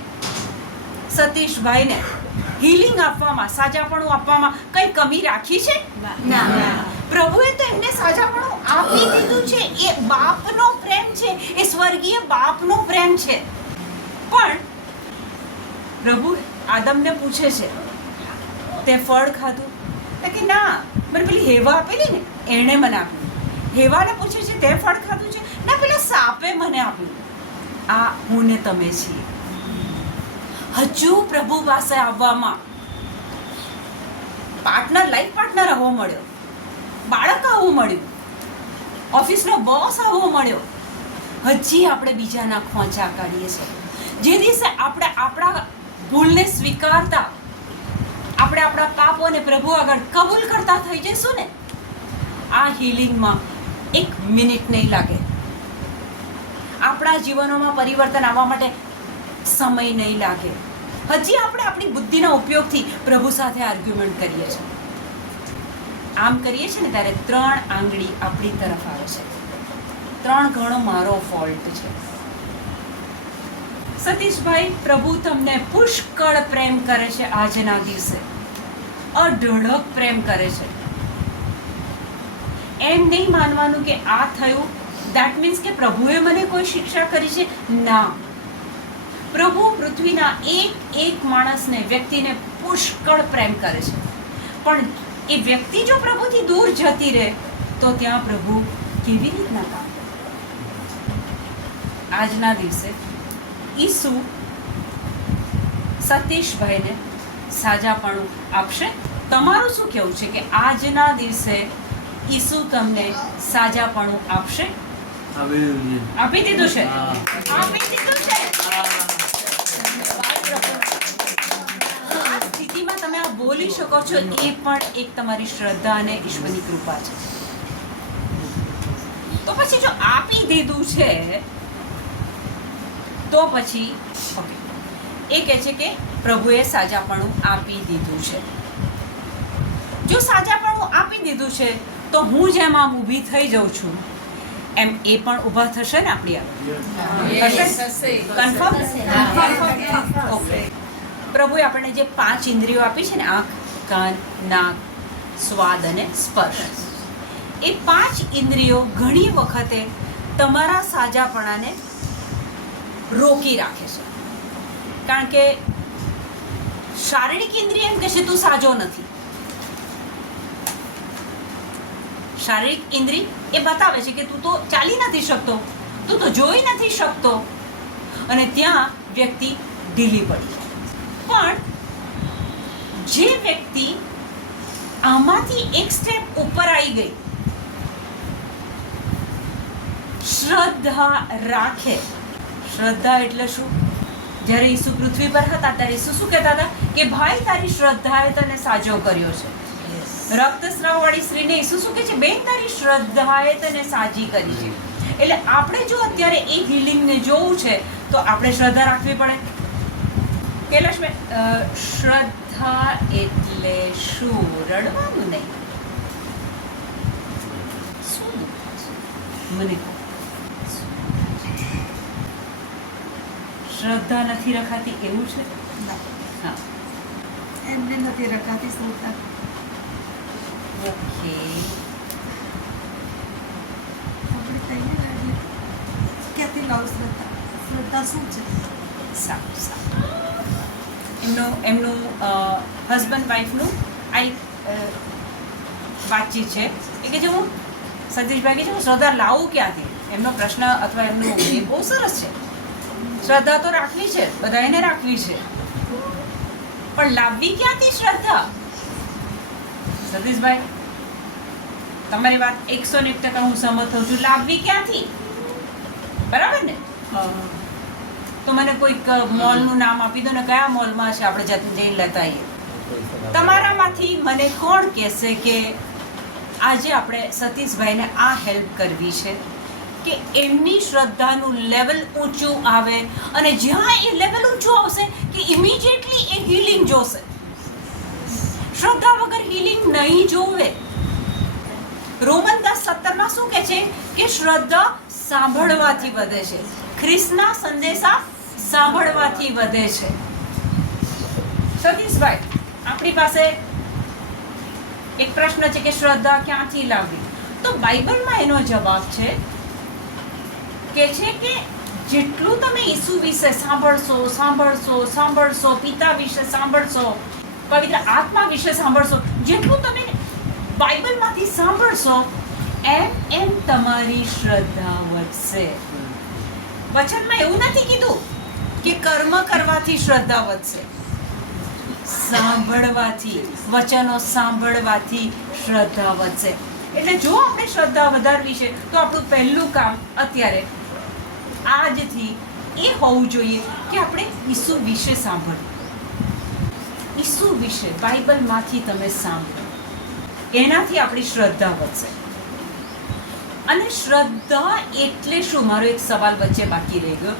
સતીશભાઈને હીલિંગ આપવામાં, સાજાપણું આપવામાં કઈ કમી રાખી છે? પ્રભુએ તો એમને સાજાપણું આપી દીધું છે. એ બાપનો પ્રેમ છે, એ સ્વર્ગીય બાપનો પ્રેમ છે. પણ પ્રભુ આદમને પૂછે છે, તે ફળ ખાધું? કે ના, મને પેલી હેવા આપેલી ને એણે મને આપ્યું. હેવાને પૂછે છે, તે ફળ ખાધું છે? ના, પેલા સાપે મને આપ્યું. આ હું ને તમે છીએ. હજુ પ્રભુ પાસે આવવામાં પાર્ટનર, લાઈફ પાર્ટનર આવવો મળ્યો. બાળક આવું મળ્યું, ઓફિસનો બોસ આવો મળ્યો, હજી આપણે બીજાના ખોંચા કાઢીએ છીએ. જે દિવસે આપણે આપણા ભૂલને સ્વીકારતા, આપણે આપણા પાપોને પ્રભુ આગળ કબૂલ કરતા થઈ જઈશું ને, આ હિલિંગમાં 1 મિનિટ નહીં લાગે. આપણા જીવનોમાં પરિવર્તન આવવા માટે સમય નહીં લાગે. હજી આપણે આપણી બુદ્ધિના ઉપયોગથી પ્રભુ સાથે આર્ગ્યુમેન્ટ કરીએ છીએ. આમ કરીએ છીએ ને ત્યારે 3 આંગળી આપણી તરફ આવે છે. 3 ગણો મારો ફોલ્ટ છે. સતીશભાઈ, પ્રભુ તમને પુષ્કળ પ્રેમ કરે છે. આજના દિવસે અઢળક પ્રેમ કરે છે. એમ નહીં માનવાનું કે આ થયું દેટ મીન્સ કે પ્રભુએ મને કોઈ શિક્ષા કરી છે. ના, પ્રભુ પૃથ્વીના એક માણસને, વ્યક્તિને પુષ્કળ પ્રેમ કરે છે. પણ એ વ્યક્તિ જો પ્રભુથી દૂર જતી રહે તો ત્યાં પ્રભુ કેવી રીતના કામ કરે? આજના દિવસે ઈસુ સતીશભાઈને સાજાપણું આપશે. તમારું શું કહેવું છે કે આજના દિવસે ઈસુ તમને સાજાપણું આપશે? આપી દીધું છે. આપી દીધું છે. આ સ્થિતિમાં તમે આ બોલી શકો છો, એ પણ એક તમારી શ્રદ્ધા અને ઈશ્વરની કૃપા છે. તો પછી જો આપી દીધું છે તો પછી ઓકે, એ કહે છે કે પ્રભુએ સાજાપણું આપી દીધું છે. જો સાજાપણું આપી દીધું છે તો હું જેમ આમ ઊભી થઈ જાઉં છું એમ એ પણ ઊભા થશે ને આપણી આગળ? થશે? કન્ફર્મ? ઓકે. પ્રભુએ આપણને જે 5 ઇન્દ્રિયો આપી છે ને, આંખ, કાન, નાક, સ્વાદ અને સ્પર્શ, એ 5 ઇન્દ્રિયો ઘણી વખતે તમારા સાજાપણાને રોકી રાખે છે. કારણ કે શારીરિક ઇન્દ્રિય એમ કહેશે તું સાજો નથી. શારીરિક ઇન્દ્રિય એ બતાવે છે કે તું તો ચાલી નથી શકતો, તું તો જોઈ નથી શકતો, અને ત્યાં વ્યક્તિ ઢીલી પડી. પણ જે વ્યક્તિ આમાંથી એક સ્ટેપ ઉપર આવી ગઈ, શ્રદ્ધા રાખે. શ્રદ્ધા એટલે શું? જ્યારે ઈસુ પૃથ્વી પર હતા ત્યારે ઈસુ શું કહેતા હતા કે ભાઈ તારી શ્રદ્ધાએ તને સાજો કર્યો છે. રક્તસ્રાવ વાળી સ્ત્રીને ઈસુ શું કહે છે? બેન તારી શ્રદ્ધાએ તને સાજી કરી છે. એટલે આપણે જો અત્યારે એ હિલિંગને જોવું છે તો આપણે શ્રદ્ધા રાખવી પડે. કૈલાશભાઈ, શ્રદ્ધા એટલે શું? રડવાનું નહીં. શું દુઃખ છે મને? શ્રદ્ધા નથી રખાતી એવું છે? હા, એમને નથી રખાતી શ્રદ્ધા. ઓકે. આપણે કહીએ ને એટલે ક્યાંથી લાવ શ્રદ્ધા? શ્રદ્ધા શું છે? સારું સારું. એમનું હસબન્ડ વાઈફનું આ એક વાતચીત છે. એ કે હું સતીશભાઈ કે છે હું શ્રદ્ધા લાવું ક્યાંથી? એમનો પ્રશ્ન અથવા એમનું એ બહુ સરસ છે. શ્રદ્ધા તો રાખવી છે, બધાને રાખવી છે, પણ લાવવી ક્યાંથી શ્રદ્ધા? સતીશભાઈ, તમારી વાત 101% હું સહમત થઉં છું. લાવવી ક્યાંથી? બરાબર ને? તો મને કોઈક મોલનું નામ આપી દો ને, કયા મોલમાં છે, આપણે જઈને લેતા આવીએ. તમારામાંથી મને કોણ કહેશે કે આજે આપણે સતીશભાઈને આ હેલ્પ કરવી છે કે એમની શ્રદ્ધાનું લેવલ ઊંચું આવે, અને જ્યાં એ લેવલ ઊંચું આવશે કે ઇમિડિયેટલી એ હિલિંગ જોશે. શ્રદ્ધા વગર હિલિંગ નહીં જોવે. રોમન 10:17 શું કહે છે કે શ્રદ્ધા સાંભળવાથી વધે છે. ખ્રિસ્તના સંદેશા સાંભળવાથી વધે છે. સતીશભાઈ, આપણી પાસે એક પ્રશ્ન છે કે શ્રદ્ધા ક્યાંથી લાવવી? તો બાઇબલમાં એનો જવાબ છે કે જેટલું તમે ઈસુ વિશે સાંભળશો, પિતા વિશે સાંભળશો, પવિત્ર આત્મા વિશે સાંભળશો, જેટલું તમે બાઇબલમાંથી સાંભળશો એમ તમારી શ્રદ્ધા વધશે. વચનમાં એવું નથી કીધું કે કર્મ કરવાથી શ્રદ્ધા વધશે. સાંભળવાથી, વચનો સાંભળવાથી શ્રદ્ધા વધશે. એટલે જો આપણે શ્રદ્ધા વધારવી છે તો આપણું પહેલું કામ અત્યારે આજથી એ હોવું જોઈએ કે આપણે ઈસુ વિશે સાંભળીએ. ઈસુ વિશે બાઇબલમાંથી તમે સાંભળો, એનાથી આપણી શ્રદ્ધા વધશે. અને શ્રદ્ધા એટલે શું? મારો એક સવાલ વચ્ચે બાકી રહી ગયો.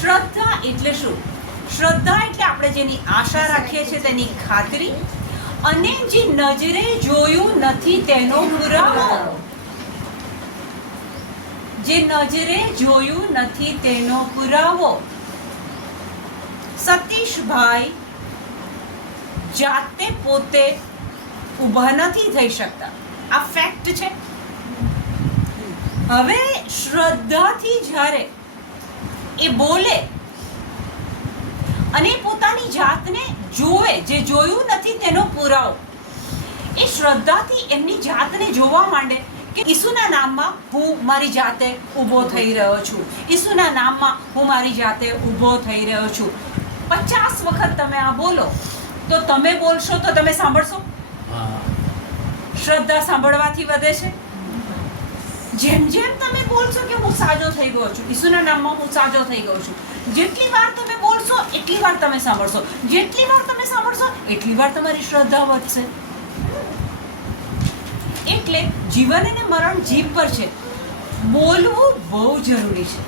શ્રદ્ધા એટલે શું? શ્રદ્ધા એટલે આપણે જેની આશા રાખીએ છીએ તેની ખાતરી, અને જે નજરે જોયું નથી તેનો પુરાવો. જે નજરે જોયું નથી તેનો પુરાવો. સતીશભાઈ જાતે પોતે ઊભા નથી થઈ શકતા, આ ફેક્ટ છે. હવે શ્રદ્ધાથી જ્યારે એ બોલે અને પોતાની જાતને જોવે, જે જોયું નથી તેનો પુરાવો, એ શ્રદ્ધાથી એમની જાતને જોવા માંડે કે ઈસુના નામમાં હું મારી જાતે ઊભો થઈ રહ્યો છું, ઈસુના નામમાં હું મારી જાતે ઊભો થઈ રહ્યો છું. 50 વખત તમે આ બોલો તો તમે બોલશો તો તમે સાંભળશો. શ્રદ્ધા સાંભળવાથી વધે છે. જેમ જેમ તમે બોલશો કે હું સાજો થઈ ગયો છું, ઈસુના નામમાં હું સાજો થઈ ગયો છું, જેટલી વાર તમે બોલશો એટલી વાર તમે સાંભળશો, જેટલી વાર તમે સાંભળશો એટલી વાર તમારી શ્રદ્ધા વધશે. એટલે જીવન અને મરણ જીભ પર છે. બોલવું બહુ જરૂરી છે.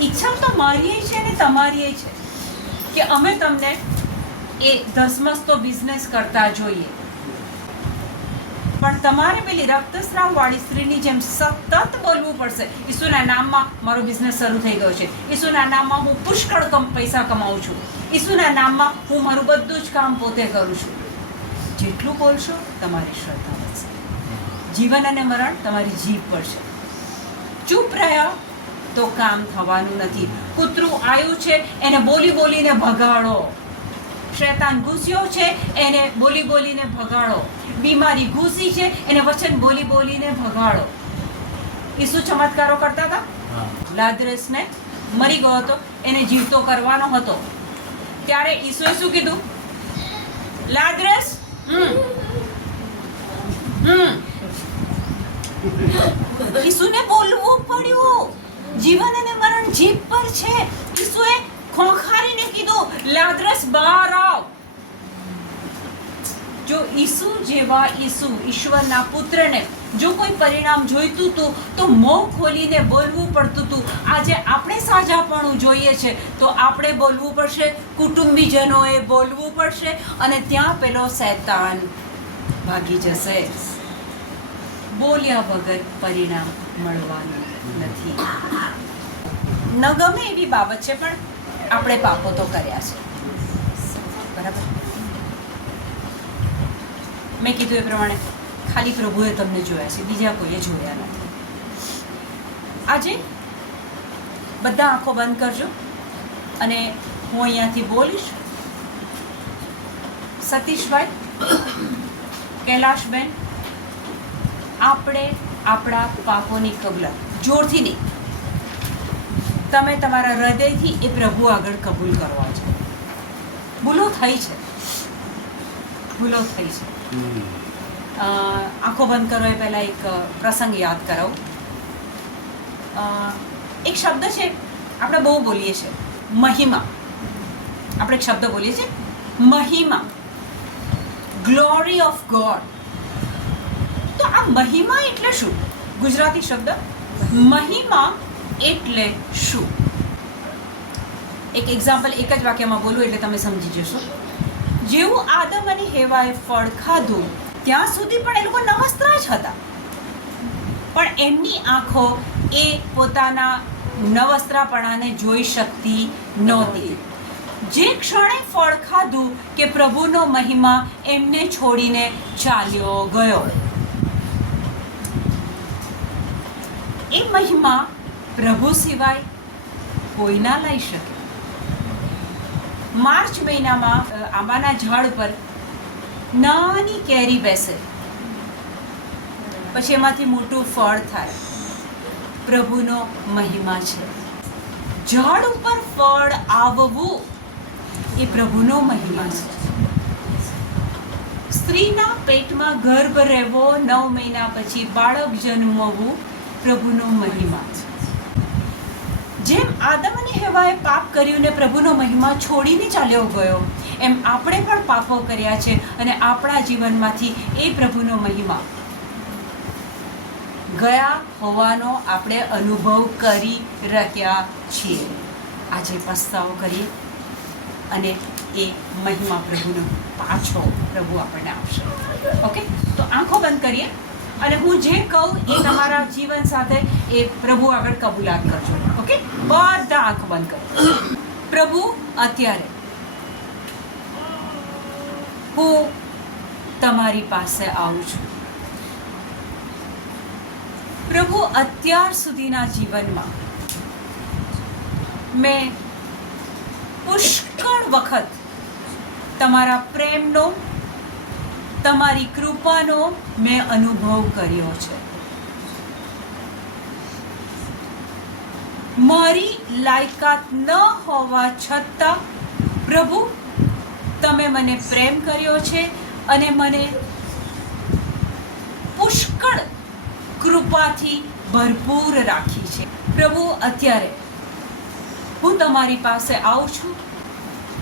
ઈચ્છા તો મારી છે અને તમારી છે કે અમે તમને એ ધસમસતો બિઝનેસ કરતા જોઈએ, પણ તમારે પેલી રક્તસ્રાવ વાળી સ્ત્રીની જેમ સતત બોલવું પડશે. ઈસુના નામમાં મારો બિઝનેસ શરૂ થઈ ગયો છે, ઈસુના નામમાં હું પુષ્કળ પૈસા કમાઉં છું, ઈસુના નામમાં હું મારું બધું જ કામ પોતે કરું છું. જેટલું બોલશો તમારી શ્રદ્ધા વધશે. જીવન અને મરણ તમારી જીભ પર છે. ચૂપ રહ્યા તો કામ થવાનું નથી. કૂતરું આવ્યું છે એને બોલી બોલીને ભગાડો. શૈતાન ઘૂસ્યો છે એને બોલી બોલીને ભગાડો. બીમારી ઘૂસી છે એને વચન બોલી બોલીને ભગાડો. ઈસુ ચમત્કારો કરતા હતા. લાઝરસને મરી ગયો હતો, એને જીવતો કરવાનો હતો, ત્યારે ઈસુએ શું કીધું? લાઝરસ ઈસુને બોલવું પડ્યું. જીવન અને મરણ જીભ પર છે. ઈસુએ ખોખારીને કીધું, લાઝરસ બહાર આવ. જો ઈસુ જેવા ઈશ્વરના પુત્રને જો કોઈ પરિણામ જોઈતું હતું તો મોં ખોલીને બોલવું પડતું હતું. આજે આપણે સાજાપણું જોઈએ છે તો આપણે બોલવું પડશે, કુટુંબીજનોએ બોલવું પડશે, અને ત્યાં પેલો શૈતાન ભાગી જશે. બોલ્યા વગર પરિણામ મળવાનું નથી. ન ગમે એવી બાબત છે પણ આપણે પાપો તો કર્યા છે, બરાબર? મેં કીધું એ પ્રમાણે ખાલી પ્રભુએ તમને જોયા છે, બીજા કોઈએ જોયા નથી. આજે બધા આંખો બંધ કરજો અને હું અહીંયાથી બોલીશ. સતીશભાઈ, કૈલાશબેન, આપણે આપણા પાપોની કબૂલાત જોરથી નહીં, તમે તમારા હૃદયથી એ પ્રભુ આગળ કબૂલ કરવા છે. ભૂલો થઈ છે, ભૂલો થઈ છે. આંખો બંધ કરો એ પહેલાં એક પ્રસંગ યાદ કરાવું. એક શબ્દ છે આપણે બહુ બોલીએ છીએ, મહિમા. આપણે એક શબ્દ બોલીએ છીએ મહિમા, ગ્લોરી ઓફ ગોડ. તો આ મહિમા એટલે શું? ગુજરાતી શબ્દ મહિમા એટલે શું? એક એક્ઝામ્પલ એક જ વાક્યમાં બોલું એટલે તમે સમજી જશો. જેવું આદમ અને હેવાએ ફળ ખાધું ત્યાં સુધી પણ એ લોકો નવસ્ત્ર જ હતા, પણ એમની આંખો એ પોતાના નવસ્ત્રાપણાને જોઈ શકતી નહોતી. જે ક્ષણે ફળ ખાધું કે પ્રભુનો મહિમા એમને છોડીને ચાલ્યો ગયો. એ મહિમા પ્રભુ સિવાય કોઈ ના લઈ શકે. માર્ચ મહિનામાં આંબાના ઝાડ પર નાની કેરી બેસે, પછી એમાંથી મોટું ફળ થાય. પ્રભુનો મહિમા છે. ઝાડ ઉપર ફળ આવવું એ પ્રભુનો મહિમા છે. સ્ત્રીના પેટમાં ગર્ભ રહેવો, 9 મહિના પછી બાળક જન્મવું પ્રભુનો મહિમા છે. જેમ આદમ અને હેવાએ પાપ કર્યું ને પ્રભુનો મહિમા છોડીને ચાલ્યો ગયો, એમ આપણે પણ પાપો કર્યા છે અને આપણા જીવનમાંથી એ પ્રભુનો મહિમા ગયા હોવાનો આપણે અનુભવ કરી રહ્યા છીએ. આજે પસ્તાવો કરીએ અને એ મહિમા પ્રભુનો પાછો પ્રભુ આપણને આપશે. ઓકે, તો આંખો બંધ કરીએ અને હું જે કહું એ તમારા જીવન સાથે એ પ્રભુ આગળ કબૂલાત કરજો. ઓકે, બધા આંખો બંધ કરો. પ્રભુ, અત્યારે હું તમારી પાસે આવું છું. પ્રભુ, અત્યાર સુધીના જીવનમાં મેં પુષ્કળ વખત તમારા પ્રેમનો, તમારી કૃપાનો મેં અનુભવ કર્યો છે. મારી લાયકાત ન હોવા છતાં પ્રભુ, તમે મને પ્રેમ કર્યો છે અને મને પુષ્કળ કૃપાથી ભરપૂર રાખી છે. પ્રભુ, અત્યારે હું તમારી પાસે આવું છું.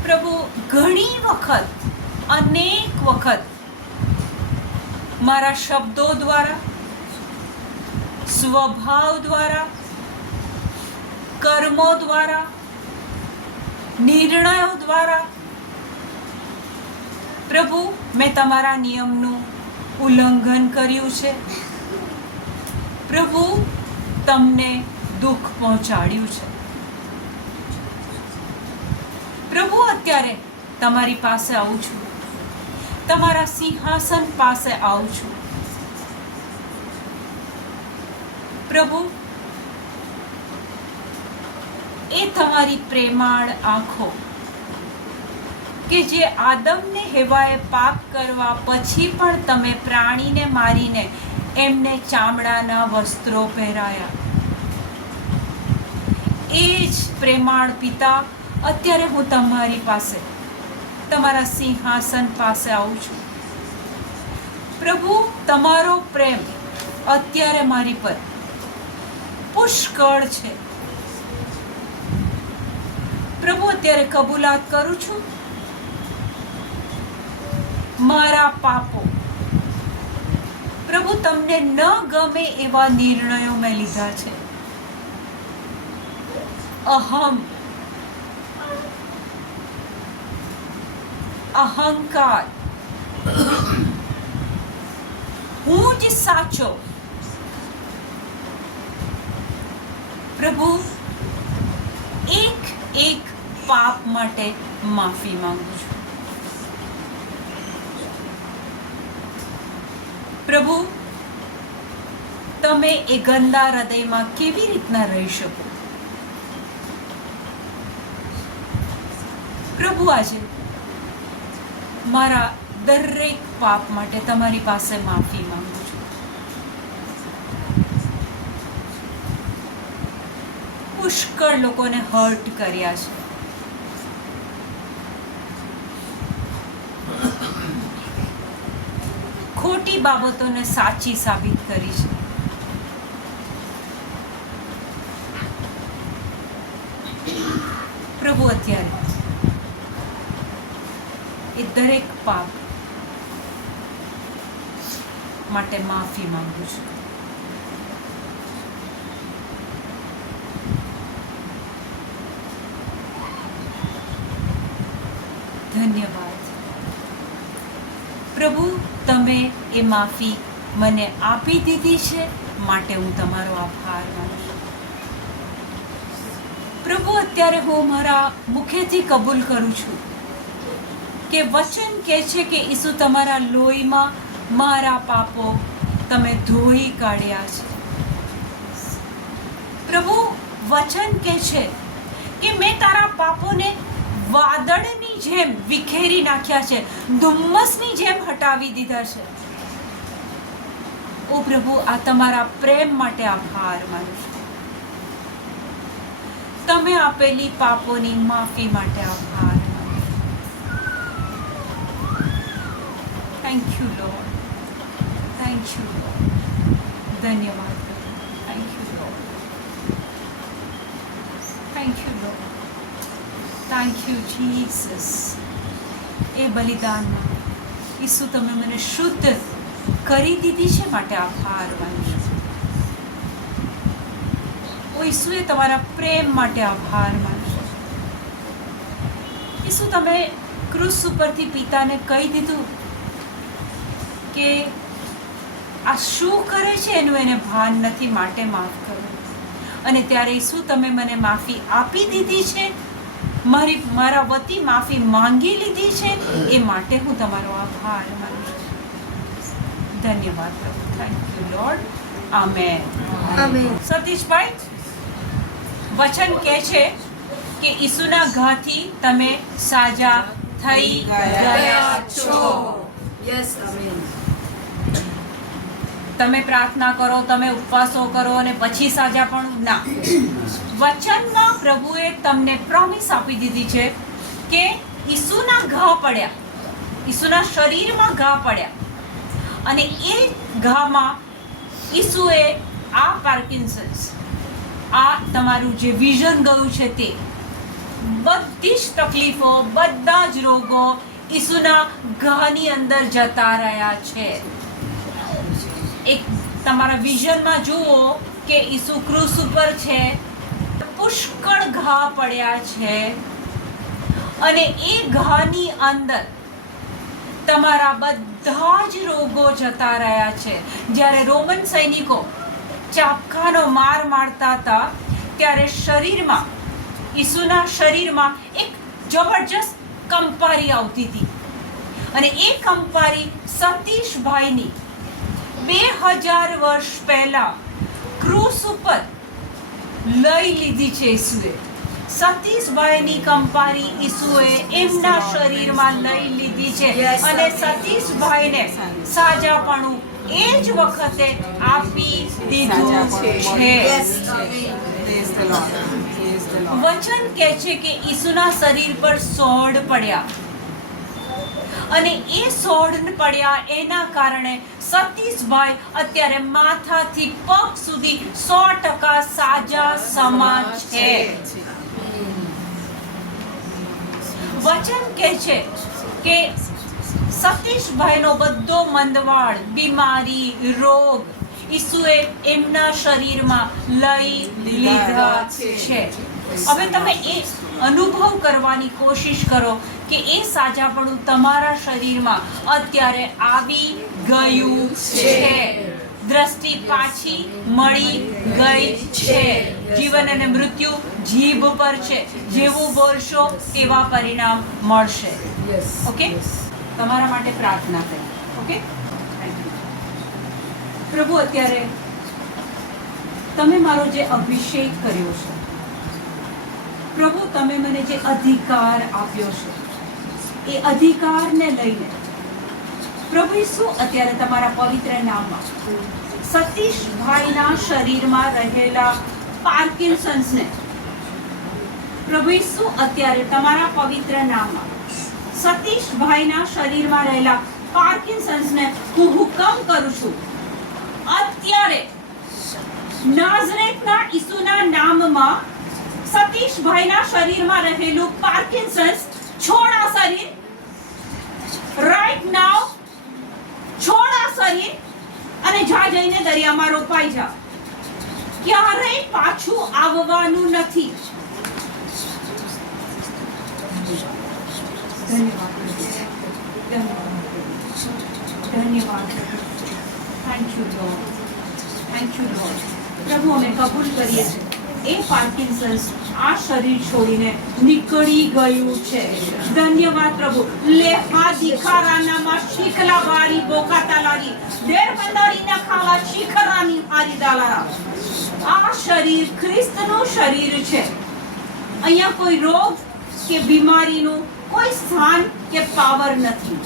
પ્રભુ, ઘણી વખત, અનેક વખત મારા શબ્દો દ્વારા, સ્વભાવ દ્વારા, કર્મો દ્વારા, નિર્ણયો દ્વારા પ્રભુ, મેં તમારા નિયમનું ઉલ્લંઘન કર્યું છે. પ્રભુ, તમને દુઃખ પહોંચાડ્યું છે. પ્રભુ, અત્યારે તમારી પાસે આવું છું, તમારા સિંહાસન પાસે આવું છું. પ્રભુ, એ તમારી પ્રેમાળ આંખો કે જે આદમને હેવાએ પાપ કરવા પછી પણ તમે પ્રાણીને મારીને એમને ચામડાના વસ્ત્રો પહેરાયા, એ જ પ્રેમાળ પિતા, અત્યારે હું તમારી પાસે, તમારા સિંહાસન પાસે આવું છું. પ્રભુ, તમારો પ્રેમ અત્યારે મારી પર પુષ્કળ છે. પ્રભુ, અત્યારે કબૂલાત કરું છું, મારા પાપો, પ્રભુ, તમને ન ગમે એવા નિર્ણયો મેં લીધા છે. અહંકાર, હું જ સાચો. પ્રભુ, એક પાપ માટે માફી માંગુ છું. પ્રભુ, તમે એ ગંદા હૃદયમાં કેવી રીતના રહી શકો? પ્રભુ, આજે મારા દરેક પાપ માટે તમારી પાસે માફી માંગુ છું. પુષ્કળ લોકોને હર્ટ કર્યા છે. ખોટી બાબતોને સાચી સાબિત કરી છે. પ્રભુ, અત્યારે એ દરેક પાપ માટે માફી માંગુ છું. ધન્યવાદ પ્રભુ, તમે એ માફી મને આપી દીધી છે, માટે હું તમારો આભાર માનું છું. પ્રભુ, અત્યારે હું મારા મુખેથી કબૂલ કરું છું કે વચન કહે છે કે ઈસુ તમારા લોહીમાં મારા પાપો તમે ધોઈ કાઢ્યા છે. પ્રભુ, વચન કહે છે કે મેં તારા પાપોને વાદળની જેમ વિખેરી નાખ્યા છે, ધુમ્મસની જેમ હટાવી દીધા છે. ઓ પ્રભુ, આ તમારા પ્રેમ માટે આભાર માનું છું. તમે આપેલી પાપોની માફી માટે આભાર. Thank you Lord, thank you Lord. ધન્યવાદ પ્રભુ. Thank you Lord, thank you Lord, thank you Jesus. એ બલિદાનમાં ઈસુ તમે મને શુદ્ધ કરી દીધી છે માટે આભાર માનું છું. ઓ ઈસુએ તમારા પ્રેમ માટે આભાર માનું છું. ઈસુ તમે ક્રુસ ઉપરથી પિતાને કહી દીધું કે આ શું કરે છે એનું એને ભાન નથી માટે માફ કરો. અને ત્યારે ઈસુ તમે મને માફી આપી દીધી છે, મારા વતી માફી માંગી લીધી છે, એ માટે હું તમારો આભાર માનું છું. ધન્યવાદ પ્રભુ. Thank you lord. Amen. Amen. Satishbhai, વચન કહે છે કે ઈસુના ઘાથી તમે સાજા થઈ ગયા છો. Yes, amen. તમે પ્રાર્થના કરો, તમે ઉપવાસો કરો અને પછી સાજા પણ ના. વચનમાં પ્રભુએ તમને પ્રોમિસ આપી દીધી છે કે ઈસુના ઘા પડ્યા, ઈસુના શરીરમાં ઘા પડ્યા, અને એ ઘામાં ઈસુએ આ પાર્કિન્સન્સ, આ તમારું જે વિઝન ગયું છે તે બધી જ તકલીફો, બધા જ રોગો ઈસુના ઘાની અંદર જતા રહ્યા છે. એક તમારા વિઝનમાં જુઓ કે ઈસુ ક્રુસ ઉપર છે, પુષ્કળ ઘા પડ્યા છે, અને એ ઘાની અંદર તમારા બધા જ રોગો જતા રહ્યા છે. જ્યારે રોમન સૈનિકો ચાપખાનો માર મારતા હતા ત્યારે શરીરમાં, ઈસુના શરીરમાં એક જબરજસ્ત કંપારી આવતી હતી, અને એ કંપારી સતીશભાઈની 2000 વર્ષ પહેલા ક્રુસ ઉપર લઈ લીધી છે ઈસુએ. સતીશભાઈની કંપારી ઈસુએ એમના શરીરમાં લઈ લીધી છે, અને સતીશભાઈને સાજાપણું એ જ વખતે આપી દીધું છે. વચન કહે છે કે ઈસુના શરીર પર સોડ પડ્યા, અને એ સોડ પડ્યા એના કારણે સતીશભાઈ અત્યારે માથાથી પગ સુધી 100% સાજા સમા છે. વચન કહે છે કે સતીશભાઈનો બધો મંદવાડ, બીમારી, રોગ ઈસુએ એમના શરીરમાં લઈ લીધા છે. હવે તમે એ અનુભવ કરવાની કોશિશ કરો કે એ સાજાપણું તમારા શરીરમાં અત્યારે આવી ગયું છે. દ્રષ્ટિ પાછી મળી ગઈ છે. જીવન અને મૃત્યુ જીભ પર છે. જેવું બોલશો તેવા પરિણામ મળશે. ઓકે, તમારા માટે પ્રાર્થના કરી. ઓકે, પ્રભુ, અત્યારે તમે મારો જે અભિષેક કર્યો છે, પ્રભુ તમે મને જે અધિકાર આપ્યો છે, એ અધિકારને લઈને પ્રભુ ઈસુ અત્યારે તમારા પવિત્ર નામમાં સતીશભાઈના શરીરમાં રહેલા પાર્કિન્સન્સને, પ્રભુ ઈસુ અત્યારે તમારા પવિત્ર નામમાં સતીશભાઈના શરીરમાં રહેલા પાર્કિન્સન્સને હું હુકમ કરું છું, અત્યારે નાઝરેથના ઈસુના નામમાં સતીશભાઈના શરીરમાં રહેલું પાર્કિન્સન્સ છોડ આ શરીર, રાઈટ નાઉ છોડ આ શરીર, અને જા જઈને દરિયામાં રોપાઈ જા. ક્યારેય પાછું આવવાનું નથી. ધન્યવાદ, ધન્યવાદ. Thank you Lord, thank you lord. પ્રભુ, અમે કબૂલ કરીએ છીએ એ પાર્કિન્સન્સ આ શરીર છોડીને નીકળી ગયું છે. ધન્યવાદ પ્રભુ. લેહા દિખારાનામાં શીખલા વારી બોકાતા લાગી દેર બંદારીના ખાવા શીખરાની હારી દાલારા. આ શરીર ખ્રિસ્તનું શરીર છે. અહીંયા કોઈ રોગ કે બીમારીનું કોઈ સ્થાન કે પાવર નથી.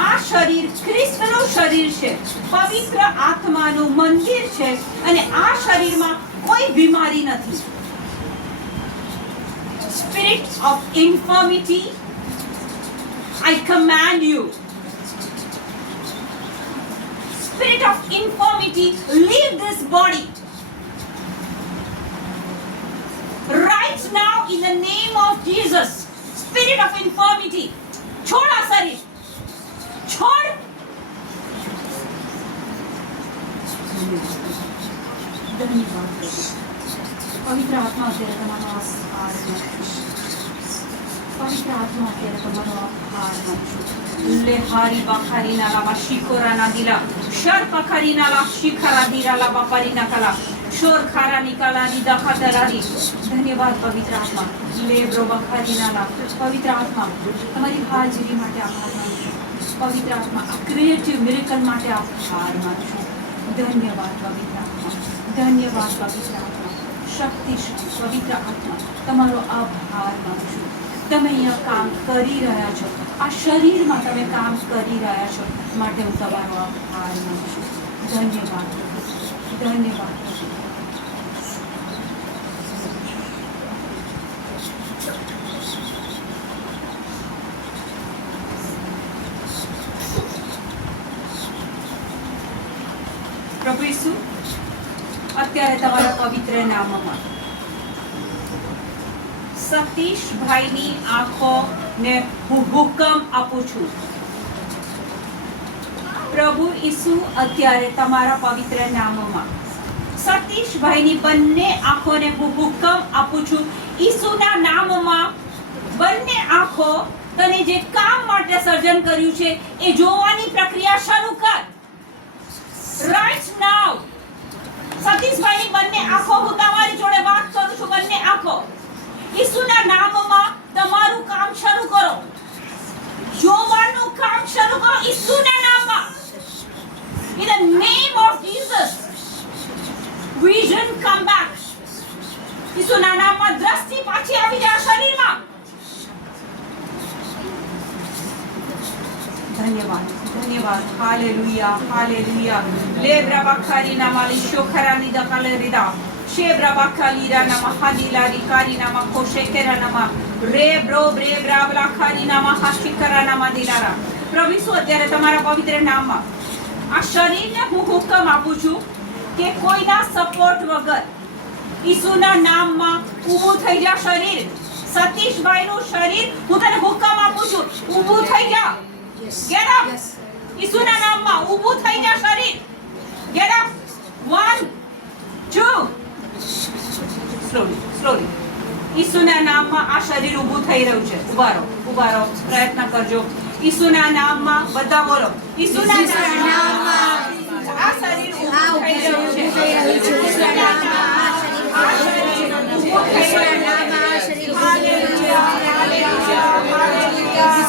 આ શરીર ખ્રિસ્તનું શરીર છે, પવિત્ર આત્માનું મંદિર છે, અને આ શરીરમાં કોઈ બીમારી નથી. Spirit of infirmity, I command you spirit of infirmity, leave this body. Right now, in the name of Jesus, spirit of infirmity, छोड़ आ शरीर, छोड़. પવિત્ર આત્મા અત્યારે તમારો આહાર પવિત્ર આત્મા અત્યારે તમારો આહાર લે હારી બખારી નાલા બા શિકોરા ના દિલા શર પખારી નાલા શિખરા દિરાલા બાપારી ના કલા શોર ખારા નિકાલા ની દખાતરારી. ધન્યવાદ પવિત્ર આત્મા. લે બ્રો બખારી નાલા પવિત્ર આત્મા તમારી હાજરી માટે આભાર માનું છું. પવિત્ર આત્મા આ ક્રિએટિવ મિરેકલ માટે આભાર માનું છું. ધન્યવાદ પવિત્ર આત્મા. ધન્યવાદ પવિત્ર આત્મા. શક્તિશાળી પવિત્ર આત્મા તમારો આભાર માનું છું. તમે અહીંયા કામ કરી રહ્યા છો, આ શરીરમાં તમે કામ કરી રહ્યા છો માટે હું તમારો આભાર માનું છું. ધન્યવાદ ધન્યવાદ. પ્રભુ ઈસુ અત્યારે તમારા પવિત્ર નામમાં સતીશભાઈની આંખોને હું હુકમ આપું છું. પ્રભુ ઈસુ અત્યારે તમારા પવિત્ર નામમાં સતીશભાઈની બંને આંખોને હું હુકમ આપું છું. ઈસુના નામમાં બંને આંખો તને જે કામ માટે સર્જન કર્યું છે એ જોવાની પ્રક્રિયા શરૂ કર. Right now, સતીશભાઈની બંને આંખો હું તમારી જોડે વાત કરું છું. બંને આંખો ઈસુના નામમાં તમારું કામ શરૂ કરો. જોવાનું કામ શરૂ કરો ઈસુના નામમાં. In the name of Jesus, vision come back. ઈસુના નામમાં દ્રષ્ટિ પાછી આવી જાય શરીરમાં. ધન્યવાદ ધન્યવાદ. Hallelujah hallelujah. લેબ્રા બખારી નામાલી શોખરાની દકાલે રીદા શેબ્રા બખાલી રાના મહાદિલારી કારી નામા ખોશેકેરા નામા રે બ્રો બ્રે બ્રાબલા ખારી નામા હાશિકરા નામા દિલારા. પ્રભુ ઈસુ અત્યારે તમારા પવિત્ર નામમાં આ શરીરને હું હુકમ આપું છું કે કોઈના સપોર્ટ વગર ઈસુના નામમાં ઊભું થઈ જા શરીર. સતીશભાઈનું શરીર હું તને હુકમ આપું છું, ઊભું થઈ જા. Get up. ઈસુના નામમાં ઊભું થઈ જા શરીર. Get up. 1 2 slowly. ઈસુના નામમાં આ શરીર ઊભું થઈ રહ્યું છે. ઊભા રહો. પ્રયત્ન કરજો. ઈસુના નામમાં બધા બોલો. ઈસુના નામમાં આ શરીર ઊભું થઈ રહ્યું છે. ઈસુના નામમાં આ શરીર ઊભું થઈ રહ્યું છે. Hallelujah hallelujah hallelujah.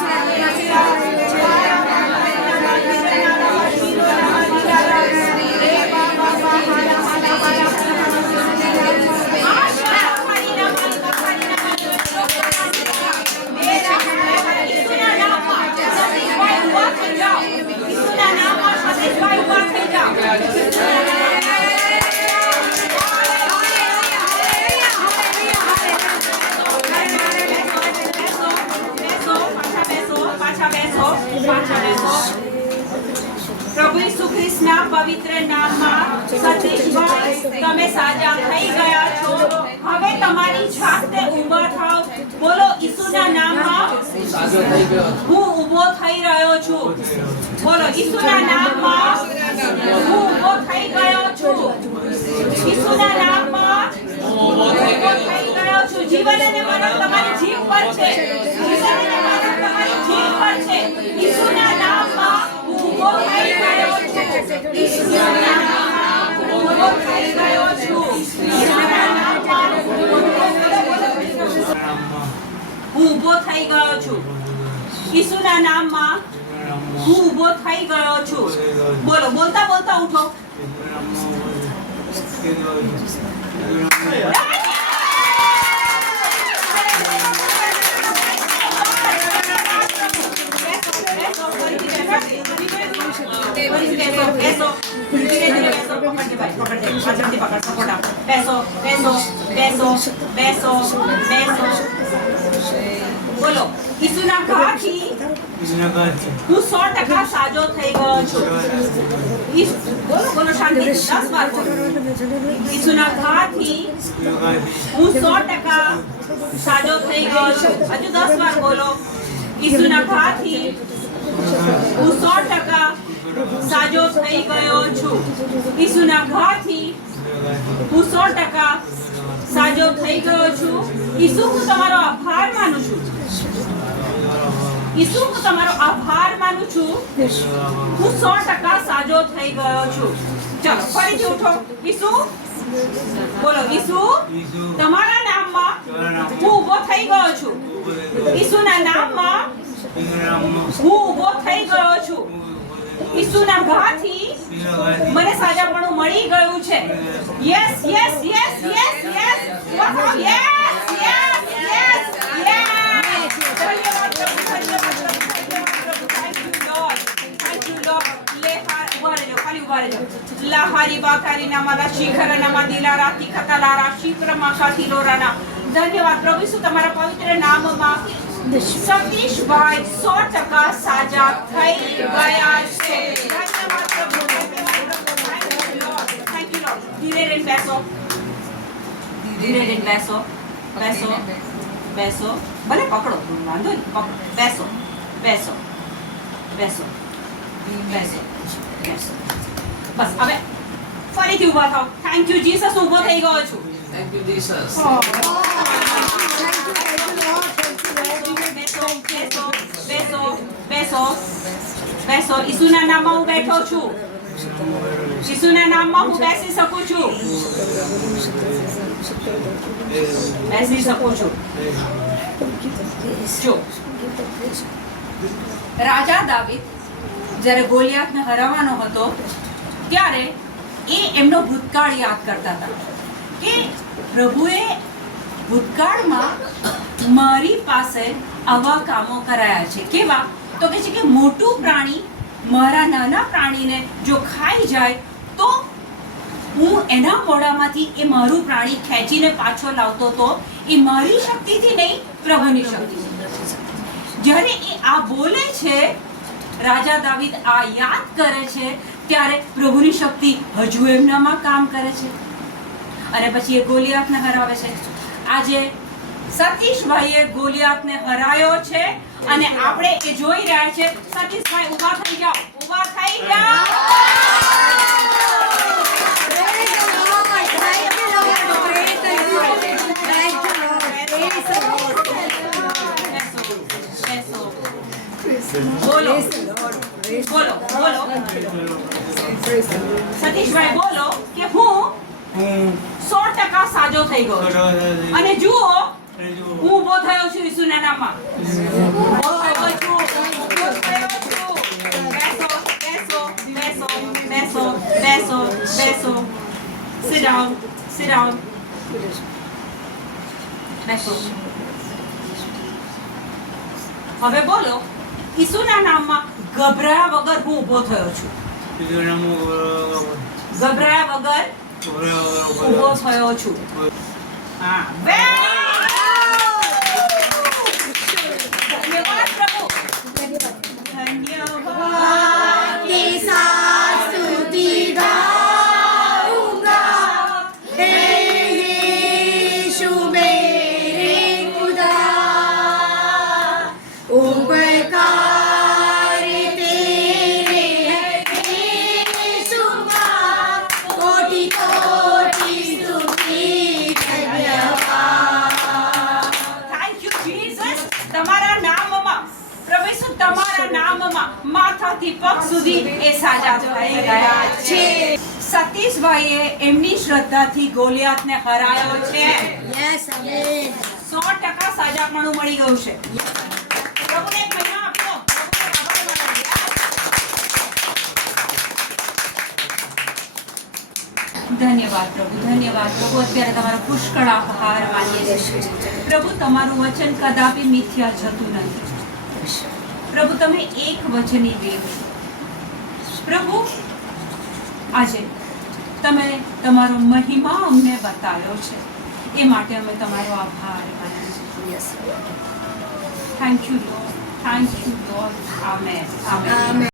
પ્રભુ ઈસુ ખ્રિસ્તના પવિત્ર નામમાં સતીશભાઈ તમે સાજા થઈ ગયા છો. હવે તમારી જાતે ઊભા થાઓ. બોલો ઈસુના નામમાં હું ઊભો થઈ રહ્યો છું. બોલો ઈસુના નામમાં હું ઊભો થઈ ગયો છું. ઈસુના નામમાં હું ઊભો થઈ ગયો છું. જીવન અને મરણ તમારી જીભ પર છે. જીવન અને મરણ તમારી જીભ પર છે. ઈસુના નામમાં હું ઊભો થઈ ગયો છું. ઈસુના નામમાં હું ઊભો થઈ ગયો છું. ઈસુના નામમાં હું ઊભો થઈ ગયો છું. ઈસુના નામમાં હું ઊભો થઈ ગયો છું. બોલો બોલતા બોલતા ઉઠો. બેસો બેસો ધીરે ધીરે બેસો પકડજે ભાઈ પકડજે પાછળથી પકડ સપોર્ટ આપ બેસો બેસો બેસો બેસો બેસો બોલો ઈસુના ઘાથી હું 100% સાજો થઈ ગયો છું બોલો બોલો શાંતિથી 10 વાર બોલો ઈસુના ઘાથી હું 100% સાજો થઈ ગયો છું હજુ 10 વાર બોલો ઈસુના ઘાથી હું 100% સાજો થઈ ગયો છું ઈસુના ઘાથી હું 100% સાજો થઈ ગયો છું ઈસુ હું તમારો આભાર માનું છું ઈસુ હું તમારો આભાર માનું છું હું 100% સાજો થઈ ગયો છું ચાલો ફરીથી ઉઠો ઈસુ બોલો ઈસુ તમારા નામમાં હું ઊભો થઈ ગયો છું ઈસુના નામમાં હું ઊભો થઈ ગયો છું ઈસુના ઘાથી મને સાજાપણું મળી ગયું છે yes yes yes yes yes વાહ યસ યસ યસ યસ ધન્યવાદ પ્રભુ થેન્ક યુ લોર્ડ લે ઉભા રહેજો ખાલી ઉભા રહેજો લાહારી બાકારી નામા શિખર નામા દિલારા તિખતલારા શિપ્રમા ખાતિલોરાના ધન્યવાદ પ્રભુ ઈસુ તમારા પવિત્ર નામમાં સતીશભાઈ 100% સાજા થઈ ગયા છે ધન્યવાદ પ્રભુ થેન્ક યુ લોર્ડ ધીરે રહીને બેસો ધીરે રહીને બેસો બેસો બેસો ભલે પકડો વાંધો નહીં પકડો બેસો બેસો બેસો બેસો બેસો બસ હવે ફરીથી ઊભા થાઓ થેન્ક યુ જીસસ ઊભો થઈ ગયો છું Thank you, Jesus. બેસો બેસો બેસો બેસો ઈસુના નામમાં હું બેઠો છું ઈસુના નામમાં હું બેસી શકું છું બેસી શકું છું જો રાજા દાવીદ જ્યારે ગોલિયાતને હરાવવાનો હતો ત્યારે એ એમનો ભૂતકાળ યાદ કરતા હતા કે પ્રભુએ ભૂતકાળમાં મારી પાસે આવા કામો કરાયા છે કેવા તો કે છે કે મોટું પ્રાણી મારા નાના પ્રાણીને જો ખાઈ જાય તો હું એના મોઢામાંથી એ મારું પ્રાણી ખેંચીને પાછો લાવતો તો એ મારી શક્તિથી નહીં પ્રભુની શક્તિથી જ્યારે એ આ બોલે છે રાજા દાવીદ આ યાદ કરે છે ત્યારે પ્રભુની શક્તિ હજુ એમનામાં કામ કરે છે અને પછી એ ગોલિયાતને હરાવે છે આજે સતીશભાઈએ ગોલિયાતને હરાયો છે અને આપણે એ જોઈ રહ્યા છે સતીશભાઈ ઊભા થઈ જાઓ ઊભા થઈ જાઓ બોલો બોલો બોલો સતીશભાઈ બોલો કે હું 100% સાજો થઈ ગયો અને જુઓ હું ઊભો થયો છું ઈસુના નામમાં ઊભો થયો છું બેસો બેસો બેસો બેસો બેસો બેસો sit down બેસો હવે બોલો ઈસુના નામમાં ગભરાયા વગર હું ઊભો થયો છું ગભરાયા વગર ઊભો થયો છું હા ધન્યવાદ પ્રભુ ધન્યવાદ के साथ स्तुति गाऊंगा हे यीशु मेरे खुदा उपकार तेरे हैं यीशु का कोटि कोटि स्तुति धन्यवाद થેન્ક યુ જીસસ તમારા નામમાં પ્રભુ ઈસુ તમારા નામમાં માથાથી પગ સુધી એ સાજા થઈ ગયા છે સતીશભાઈએ એમની શ્રદ્ધાથી ગોલિયાતને હરાયો છે यस आमेन 100% સાજાપણું મળી ગયું છે પ્રભુને એક મહિમા આપો પ્રભુને આભાર માનો ધન્યવાદ પ્રભુ અત્યારે તમારો પુષ્કળ આભાર માનીએ છીએ પ્રભુ તમારું વચન કદાપી મિથ્યા જતું નથી પ્રભુ તમે એક વચની દેવ છો પ્રભુ આજે તમે તમારો મહિમા અમને બતાવ્યો છે, એ માટે અમે તમારો આભાર માનીએ છીએ. Yes thank you Lord, thank you lord. Amen. Amen. Amen.